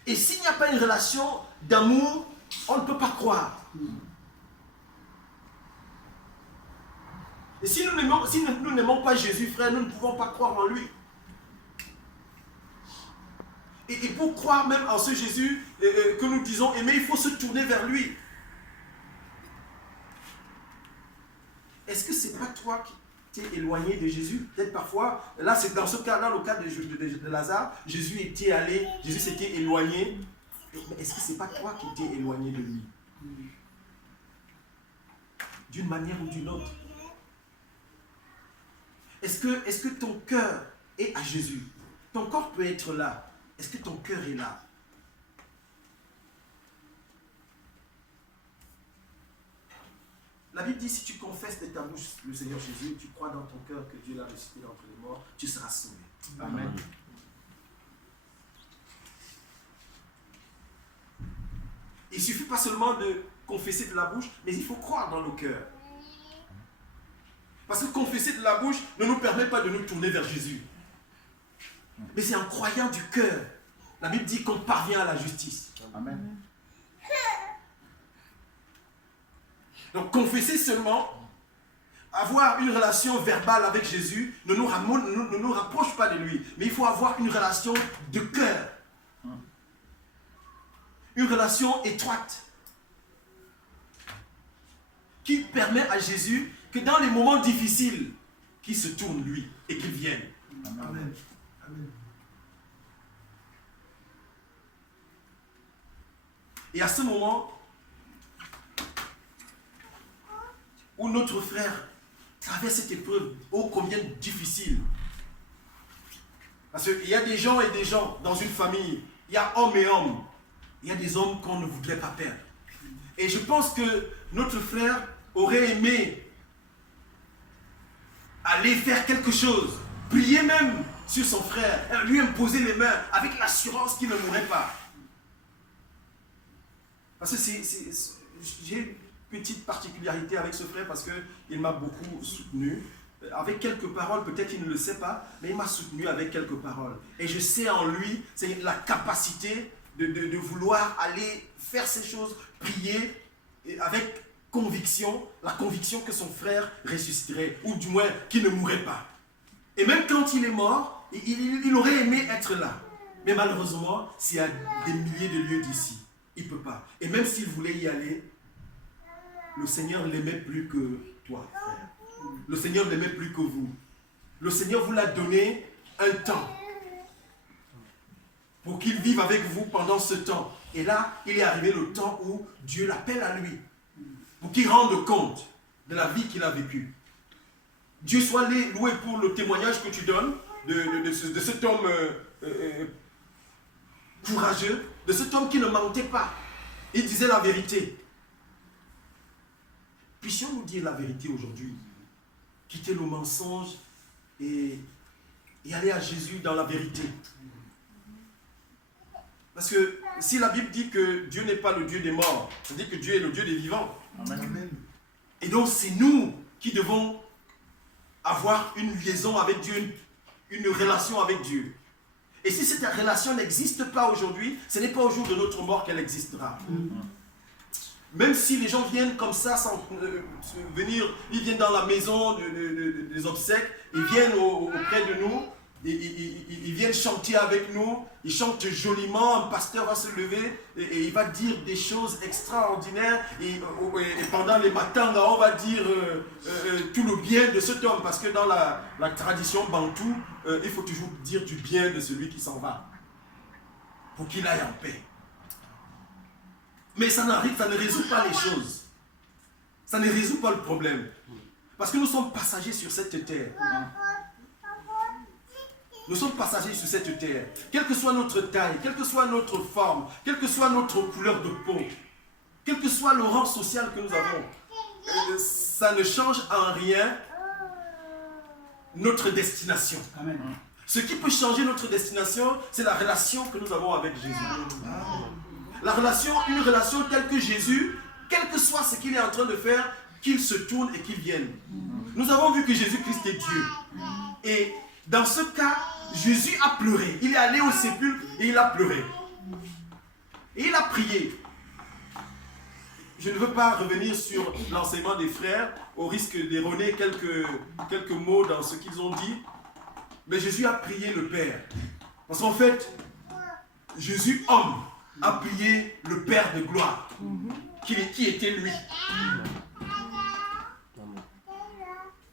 Et s'il n'y a pas une relation d'amour, on ne peut pas croire. Et si nous n'aimons pas Jésus, frère, nous ne pouvons pas croire en lui. Et pour croire même en ce Jésus que nous disons aimer, il faut se tourner vers lui. Est-ce que c'est pas toi qui t'es éloigné de Jésus? Peut-être parfois, là c'est dans ce cas, dans le cas de Lazare, Jésus s'était éloigné. Mais est-ce que c'est pas toi qui t'es éloigné de lui? D'une manière ou d'une autre. Est-ce que ton cœur est à Jésus? Ton corps peut être là. Est-ce que ton cœur est là? La Bible dit, si tu confesses de ta bouche le Seigneur Jésus, tu crois dans ton cœur que Dieu l'a ressuscité d'entre les morts, tu seras sauvé. Amen. Il ne suffit pas seulement de confesser de la bouche, mais il faut croire dans le cœur. Parce que confesser de la bouche ne nous permet pas de nous tourner vers Jésus. Mais c'est en croyant du cœur. La Bible dit qu'on parvient à la justice. Amen. Donc confesser seulement, avoir une relation verbale avec Jésus ne nous rapproche pas de lui. Mais il faut avoir une relation de cœur. Une relation étroite. Qui permet à Jésus que dans les moments difficiles, qu'il se tourne lui et qu'il vienne. Amen. Amen. Et à ce moment où notre frère traverse cette épreuve, ô combien difficile. Parce qu'il y a des gens et des gens dans une famille, il y a hommes et hommes, il y a des hommes qu'on ne voudrait pas perdre. Et je pense que notre frère aurait aimé aller faire quelque chose, prier même sur son frère, lui imposer les mains avec l'assurance qu'il ne mourrait pas. Parce que j'ai une petite particularité avec ce frère parce qu'il m'a beaucoup soutenu. Avec quelques paroles, peut-être qu'il ne le sait pas, mais il m'a soutenu avec quelques paroles. Et je sais en lui, c'est la capacité de vouloir aller faire ces choses, prier avec conviction, la conviction que son frère ressusciterait, ou du moins qu'il ne mourrait pas. Et même quand il est mort, il aurait aimé être là. Mais malheureusement, s'il y a des milliers de lieues d'ici, il ne peut pas. Et même s'il voulait y aller, le Seigneur l'aimait plus que toi, frère. Le Seigneur l'aimait plus que vous. Le Seigneur vous l'a donné un temps pour qu'il vive avec vous pendant ce temps. Et là, il est arrivé le temps où Dieu l'appelle à lui pour qu'il rende compte de la vie qu'il a vécue. Dieu soit loué pour le témoignage que tu donnes de cet homme courageux, de cet homme qui ne mentait pas. Il disait la vérité. Puissions-nous dire la vérité aujourd'hui, quitter nos mensonges et aller à Jésus dans la vérité. Parce que si la Bible dit que Dieu n'est pas le Dieu des morts, ça dit que Dieu est le Dieu des vivants. Amen. Et donc c'est nous qui devons avoir une liaison avec Dieu, une relation avec Dieu. Et si cette relation n'existe pas aujourd'hui, ce n'est pas au jour de notre mort qu'elle existera. Même si les gens viennent comme ça, sans venir, ils viennent dans la maison des obsèques, ils viennent auprès de nous, ils viennent chanter avec nous, ils chantent joliment, un pasteur va se lever et il va dire des choses extraordinaires et pendant les matins, là, on va dire tout le bien de cet homme parce que dans la tradition bantou, il faut toujours dire du bien de celui qui s'en va. pour qu'il aille en paix. Mais ça ne résout pas les choses. Ça ne résout pas le problème. Parce que nous sommes passagers sur cette terre. Nous sommes passagers sur cette terre. Quelle que soit notre taille, quelle que soit notre forme, quelle que soit notre couleur de peau, quel que soit le rang social que nous avons, ça ne change en rien notre destination. Amen. Ce qui peut changer notre destination, c'est la relation que nous avons avec Jésus. La relation, une relation telle que Jésus, quel que soit ce qu'il est en train de faire, qu'il se tourne et qu'il vienne. Nous avons vu que Jésus-Christ est Dieu. Et dans ce cas, Jésus a pleuré. Il est allé au sépulcre et il a pleuré. Et il a prié. Je ne veux pas revenir sur l'enseignement des frères, au risque d'erroner quelques mots dans ce qu'ils ont dit. Mais Jésus a prié le Père. Parce qu'en fait, Jésus, homme, a prié le Père de gloire, qui était lui.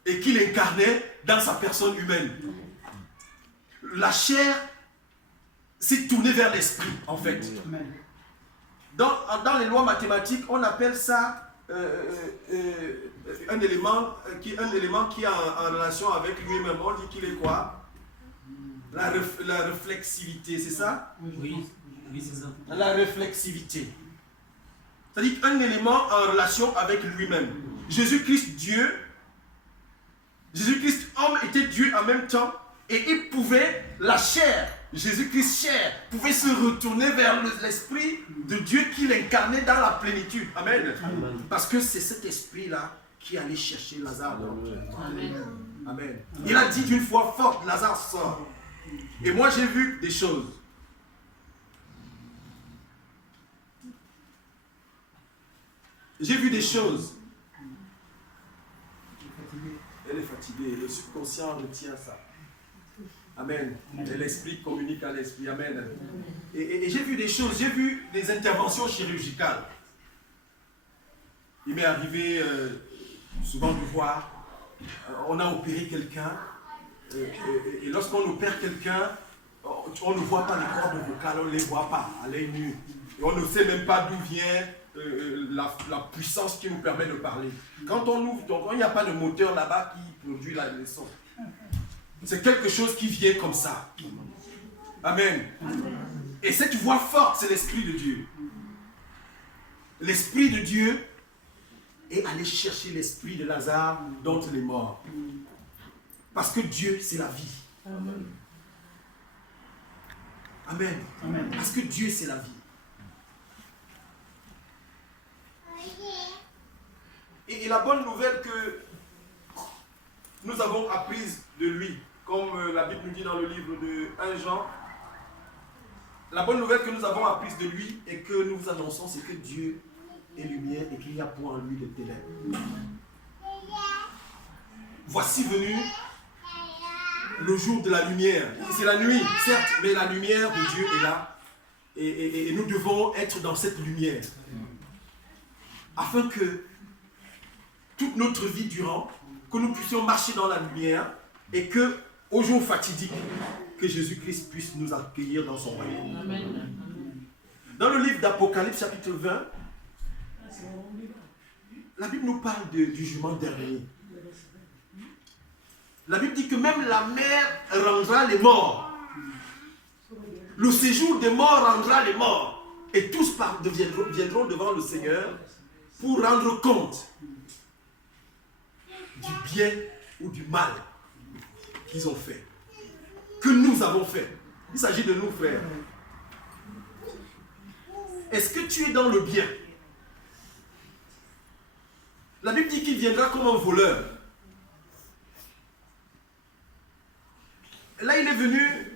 Et qu'il incarnait dans sa personne humaine. La chair s'est tournée vers l'esprit, en fait. Dans les lois mathématiques, on appelle ça un élément qui est en relation avec lui-même. On dit qu'il est quoi? La réflexivité, c'est ça? Oui, c'est ça. La réflexivité. C'est-à-dire un élément en relation avec lui-même. Jésus-Christ, Dieu, Jésus-Christ, homme, était Dieu en même temps, et il pouvait, la chair, Jésus-Christ chair, pouvait se retourner vers l'esprit de Dieu qu'il incarnait dans la plénitude. Amen. Amen. Parce que c'est cet esprit-là qui allait chercher Lazare. Amen. Amen. Il a dit d'une voix forte, Lazare sort. Et moi j'ai vu des choses. J'ai vu des choses. Elle est fatiguée. Le subconscient retient ça. Amen. Et l'esprit communique à l'esprit. Amen. Et j'ai vu des choses. J'ai vu des interventions chirurgicales. Il m'est arrivé souvent de voir. On a opéré quelqu'un. Et lorsqu'on opère quelqu'un, on ne voit pas les cordes vocales. On ne les voit pas à l'œil nu. Et on ne sait même pas d'où vient la puissance qui nous permet de parler. Quand on ouvre, donc, il n'y a pas de moteur là-bas qui produit les sons. C'est quelque chose qui vient comme ça. Amen. Et cette voix forte, c'est l'Esprit de Dieu. L'Esprit de Dieu est allé chercher l'esprit de Lazare dont il est mort. Parce que Dieu, c'est la vie. Amen. Amen. Parce que Dieu, c'est la vie. Et la bonne nouvelle que nous avons apprise de lui, comme la Bible nous dit dans le livre de 1 Jean, la bonne nouvelle que nous avons apprise de lui et que nous vous annonçons, c'est que Dieu est lumière et qu'il n'y a point en lui de ténèbres. Voici venu le jour de la lumière. C'est la nuit, certes, mais la lumière de Dieu est là. Et nous devons être dans cette lumière. Afin que toute notre vie durant, que nous puissions marcher dans la lumière et que, au jour fatidique, que Jésus-Christ puisse nous accueillir dans son royaume. Amen. Dans le livre d'Apocalypse, chapitre 20, la Bible nous parle du jugement dernier. La Bible dit que même la mer rendra les morts. Le séjour des morts rendra les morts. Et tous viendront devant le Seigneur pour rendre compte du bien ou du mal qu'ils ont fait, que nous avons fait. Il s'agit de nous, frères. Est-ce que tu es dans le bien? La Bible dit qu'il viendra comme un voleur. Là, il est venu,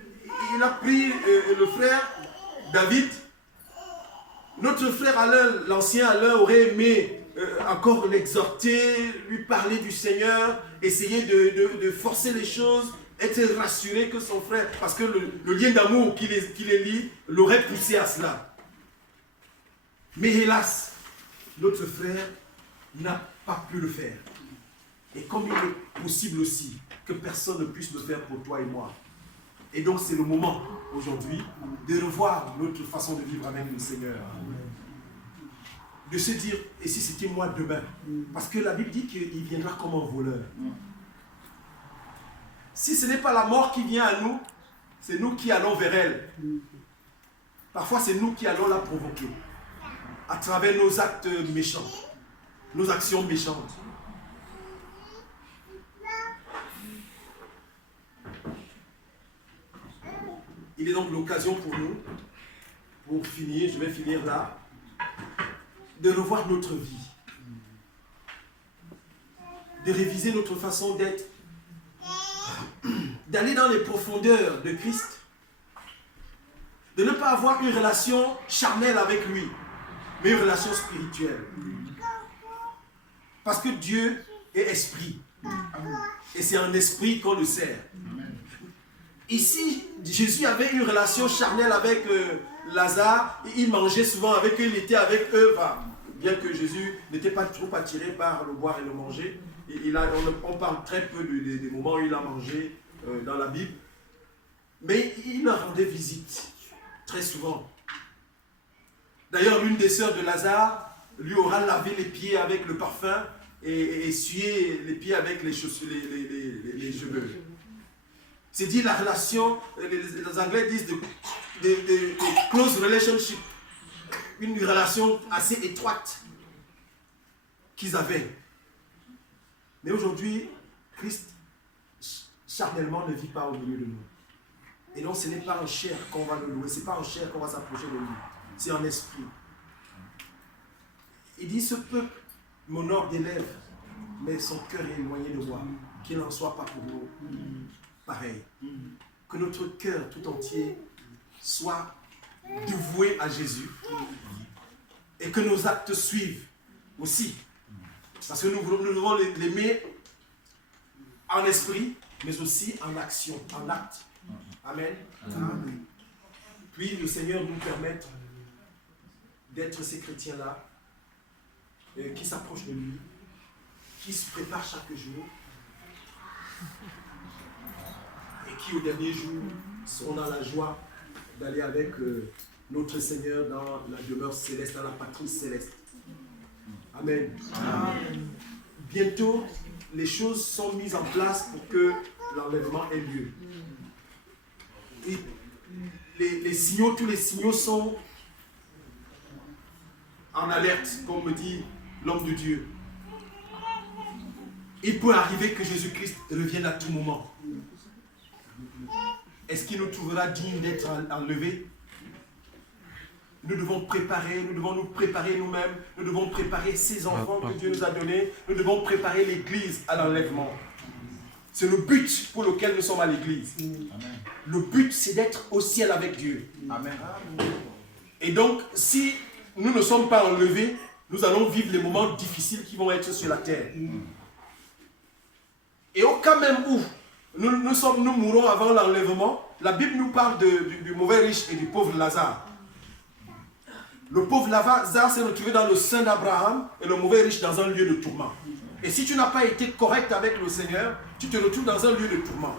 il a pris le frère David. Notre frère Alain, l'ancien Alain, aurait aimé encore l'exhorter, lui parler du Seigneur, essayer de forcer les choses, être rassuré que son frère, parce que le lien d'amour qui les lie, l'aurait poussé à cela. Mais hélas, notre frère n'a pas pu le faire. Et comme il est possible aussi que personne ne puisse le faire pour toi et moi, Et donc c'est le moment aujourd'hui de revoir notre façon de vivre avec le Seigneur. De se dire, et si c'était moi demain? Parce que la Bible dit qu'il viendra comme un voleur. Si ce n'est pas la mort qui vient à nous, c'est nous qui allons vers elle. Parfois c'est nous qui allons la provoquer à travers nos actes méchants, nos actions méchantes. Il est donc l'occasion pour nous, pour finir, je vais finir là, de revoir notre vie, de réviser notre façon d'être, d'aller dans les profondeurs de Christ, de ne pas avoir une relation charnelle avec lui, mais une relation spirituelle. Parce que Dieu est esprit, et c'est en esprit qu'on le sert. Ici, Jésus avait une relation charnelle avec Lazare, et il mangeait souvent avec eux, il était avec eux, bien que Jésus n'était pas trop attiré par le boire et le manger. Et on parle très peu des moments où il a mangé dans la Bible, mais il leur rendait visite très souvent. D'ailleurs, l'une des sœurs de Lazare lui aura lavé les pieds avec le parfum et essuyé les pieds avec les chaussures, les cheveux. C'est dit la relation, les Anglais disent de close relationship, une relation assez étroite qu'ils avaient. Mais aujourd'hui, Christ charnellement ne vit pas au milieu de nous. Et donc ce n'est pas en chair qu'on va le louer, ce n'est pas en chair qu'on va s'approcher de lui, c'est en esprit. Il dit, ce peuple m'honore des lèvres, mais son cœur est éloigné de moi. Qu'il n'en soit pas pour nous pareil. Que notre cœur tout entier soit dévoué à Jésus et que nos actes suivent aussi. Parce que nous devons l'aimer en esprit, mais aussi en action, en acte. Amen. Amen. Puis le Seigneur nous permette d'être ces chrétiens-là qui s'approchent de lui, qui se préparent chaque jour et qui au dernier jour seront dans la joie d'aller avec notre Seigneur dans la demeure céleste, dans la patrie céleste. Amen. Amen. Bientôt, les choses sont mises en place pour que l'enlèvement ait lieu. Et les signaux, tous les signaux sont en alerte, comme me dit l'homme de Dieu. Il peut arriver que Jésus-Christ revienne à tout moment. Est-ce qu'il nous trouvera dignes d'être enlevés? Nous devons nous préparer nous-mêmes, nous devons préparer ces enfants que Dieu nous a donnés, nous devons préparer l'Église à l'enlèvement. C'est le but pour lequel nous sommes à l'Église. Le but, c'est d'être au ciel avec Dieu. Amen. Et donc, si nous ne sommes pas enlevés, nous allons vivre les moments difficiles qui vont être sur la terre. Et au cas même où nous mourrons avant l'enlèvement, la Bible nous parle du mauvais riche et du pauvre Lazare. Le pauvre Lazare s'est retrouvé dans le sein d'Abraham et le mauvais riche dans un lieu de tourment. Et si tu n'as pas été correct avec le Seigneur, tu te retrouves dans un lieu de tourment.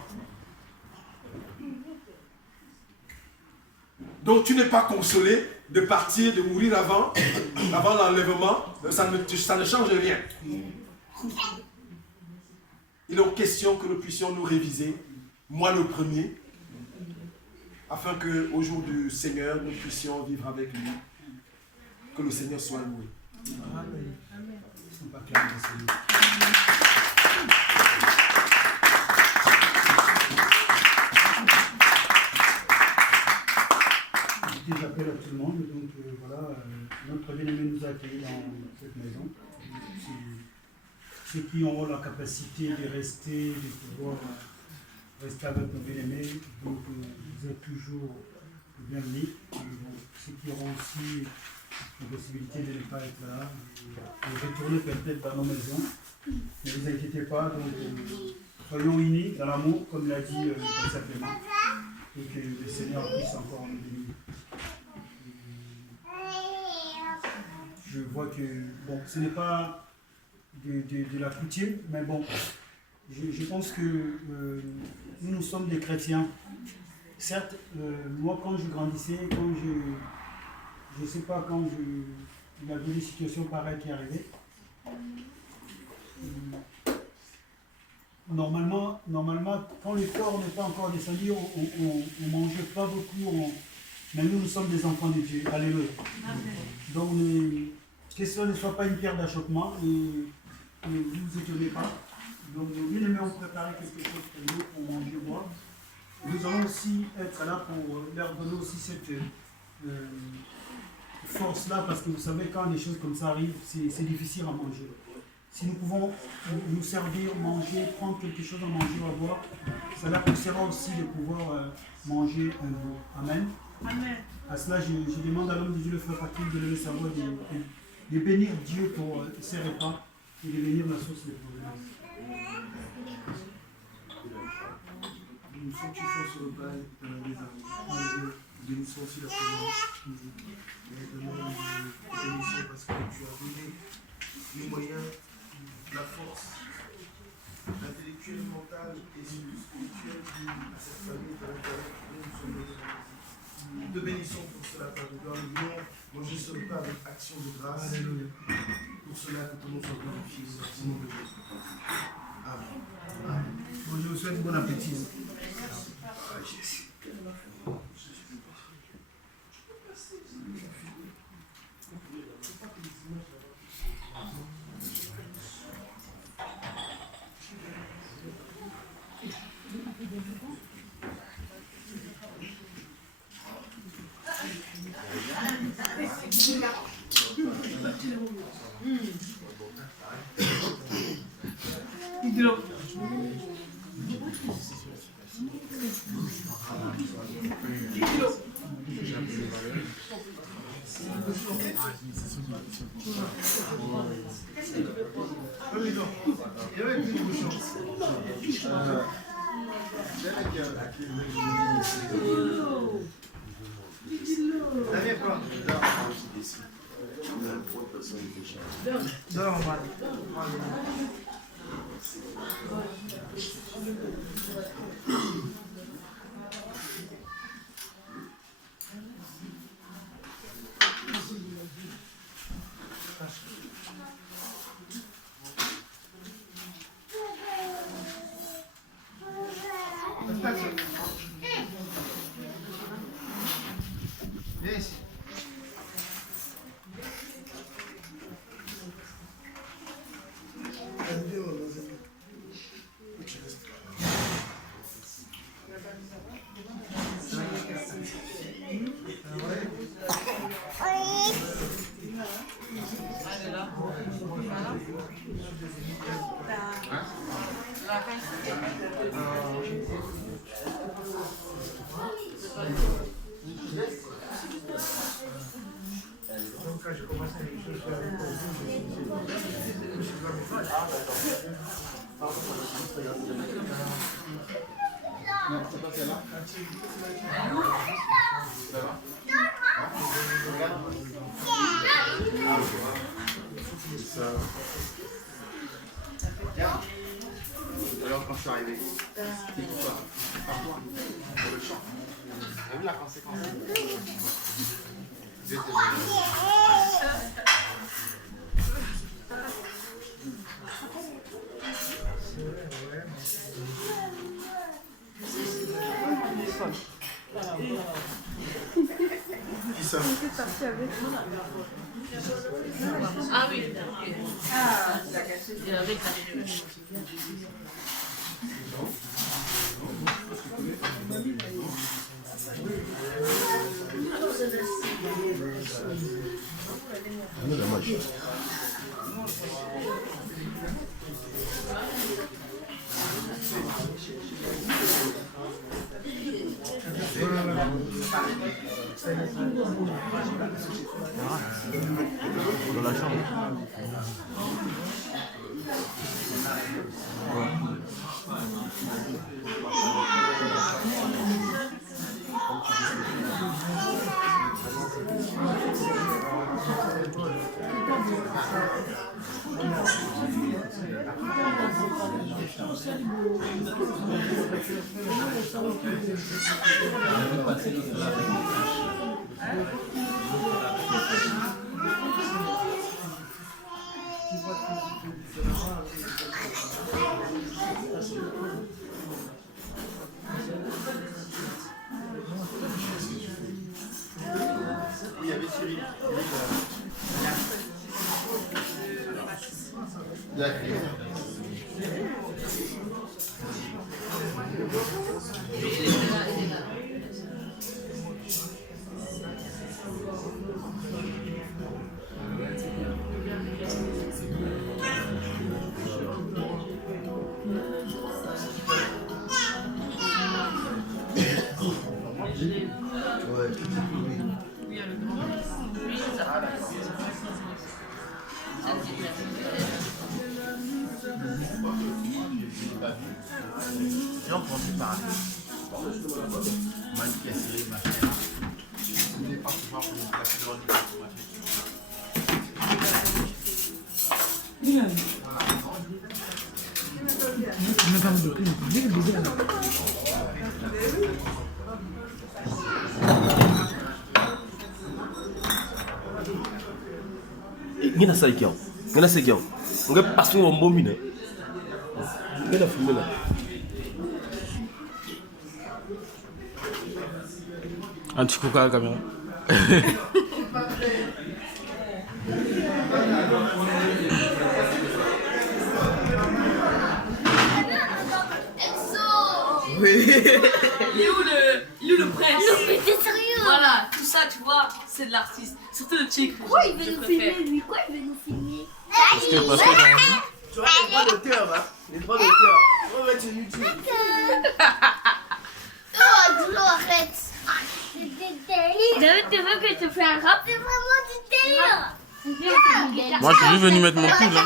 Donc tu n'es pas consolé de partir, de mourir avant l'enlèvement, ça ne change rien. Il est donc question que nous puissions nous réviser, moi le premier, afin qu'au jour du Seigneur, nous puissions vivre avec lui. Que le Seigneur soit loué. Amen. Amen. J'appelle à tout le monde, donc voilà, notre bien-aimé nous a accueillis dans cette maison. Ceux qui auront la capacité de rester, de pouvoir rester avec nos bien-aimés, donc vous êtes toujours bienvenus. Ceux qui auront aussi la possibilité de ne pas être là, de retourner peut-être dans nos maisons. Ne vous inquiétez pas, donc soyons unis dans l'amour, comme l'a dit simplement, et que le Seigneur puisse encore nous bénir. Je vois que, bon, ce n'est pas de la coutume, mais bon, je pense que nous sommes des chrétiens certes, moi quand je grandissais, je ne sais pas, il y avait des situations pareilles qui arrivaient. Normalement, quand le corps n'est pas encore descendu, on ne mangeait pas beaucoup, mais nous sommes des enfants de Dieu. Alléluia. Donc, que cela ne soit pas une pierre d'achoppement, et ne vous étonnez pas. Donc, nous bien-aimés ont préparé quelque chose pour nous, pour manger, boire. Nous allons aussi être là pour leur donner aussi cette force-là, parce que vous savez, quand des choses comme ça arrivent, c'est difficile à manger. Si nous pouvons nous servir, manger, prendre quelque chose à manger ou à boire, ça leur poussera aussi de pouvoir manger un jour. Amen. Amen. À cela, je demande à l'homme de Dieu, le frère Patrick, de lever sa voix, de bénir Dieu pour ses repas et de bénir la source des problèmes. Nous sommes tous forts sur le bail de la maison. Nous bénissons aussi la présence. Nous bénissons parce que tu as donné les moyens, la force intellectuelle, mentale et spirituelle à cette famille dans laquelle nous sommes bénis. Nous te bénissons pour cela, Père de gloire. Nous voulons manger ce repas avec action de grâce. Pour cela que ton nom soit glorifié. Au nom de Jésus. Amen. Amen. Bon, je vous souhaite bon appétit. Alors quand je suis arrivé, c'est pourquoi? Par toi, pour le chant. T'as vu la conséquence? Qui ça? Ah oui. Ah, il avait dans la chambre. Il y avait Cyril. Et on commence par Mike qui a tiré machin. On n'est pas pouvoir pour nous placer dans le Ngena sa ikiao. Ngena sa ikiao. Nga pasu wa mbomi na. Ngena fume na. Anti-coucou à la caméra. Il est où le presse? Mais t'es sérieux? Voilà, tout ça, tu vois, c'est de l'artiste. Surtout le chick. Pourquoi il veut nous filmer lui? Pourquoi il veut nous filmer? Parce que Tu vois les droits d'auteur, hein? Les droits d'auteur. On va mettre sur YouTube. Oh, Dolo, arrête! C'est des délires! David, tu veux que je te fasse un rap? C'est vraiment du délire! moi je suis juste venu mettre mon pull là.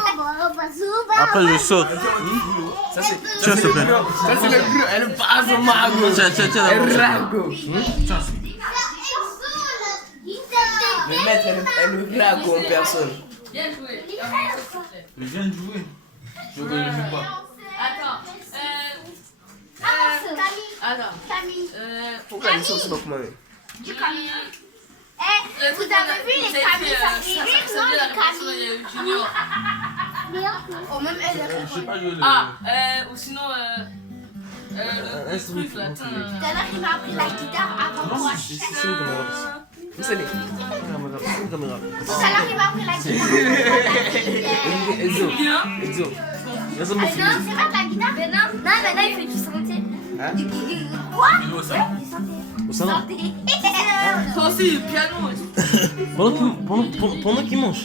Après je saute. Ça c'est. Tiens s'il te plaît. Ça c'est le gros. Elle passe au mago. Tiens. Elle rago. Le maître, elle rago en personne. Bien joué. Je viens de jouer. Je ne joue pas. Attends. Camille. Pourquoi elle sort pas comment Du Camille. Eh, vous avez vu les Camille, ça fait rire, non, les Camille? Oh, même elle, Je sais pas jouer le. Ah, ou sinon, le truc là, tout à l'heure, il m'a appris la guitare avant moi. Vous savez. Tout à l'heure, il m'a appris la guitare. Enzo. Enzo. Non, c'est pas de la guitare. Non, maintenant, il fait du santé. Quoi? Du santé. Toi aussi, le piano et tout. Pendant qu'il mange.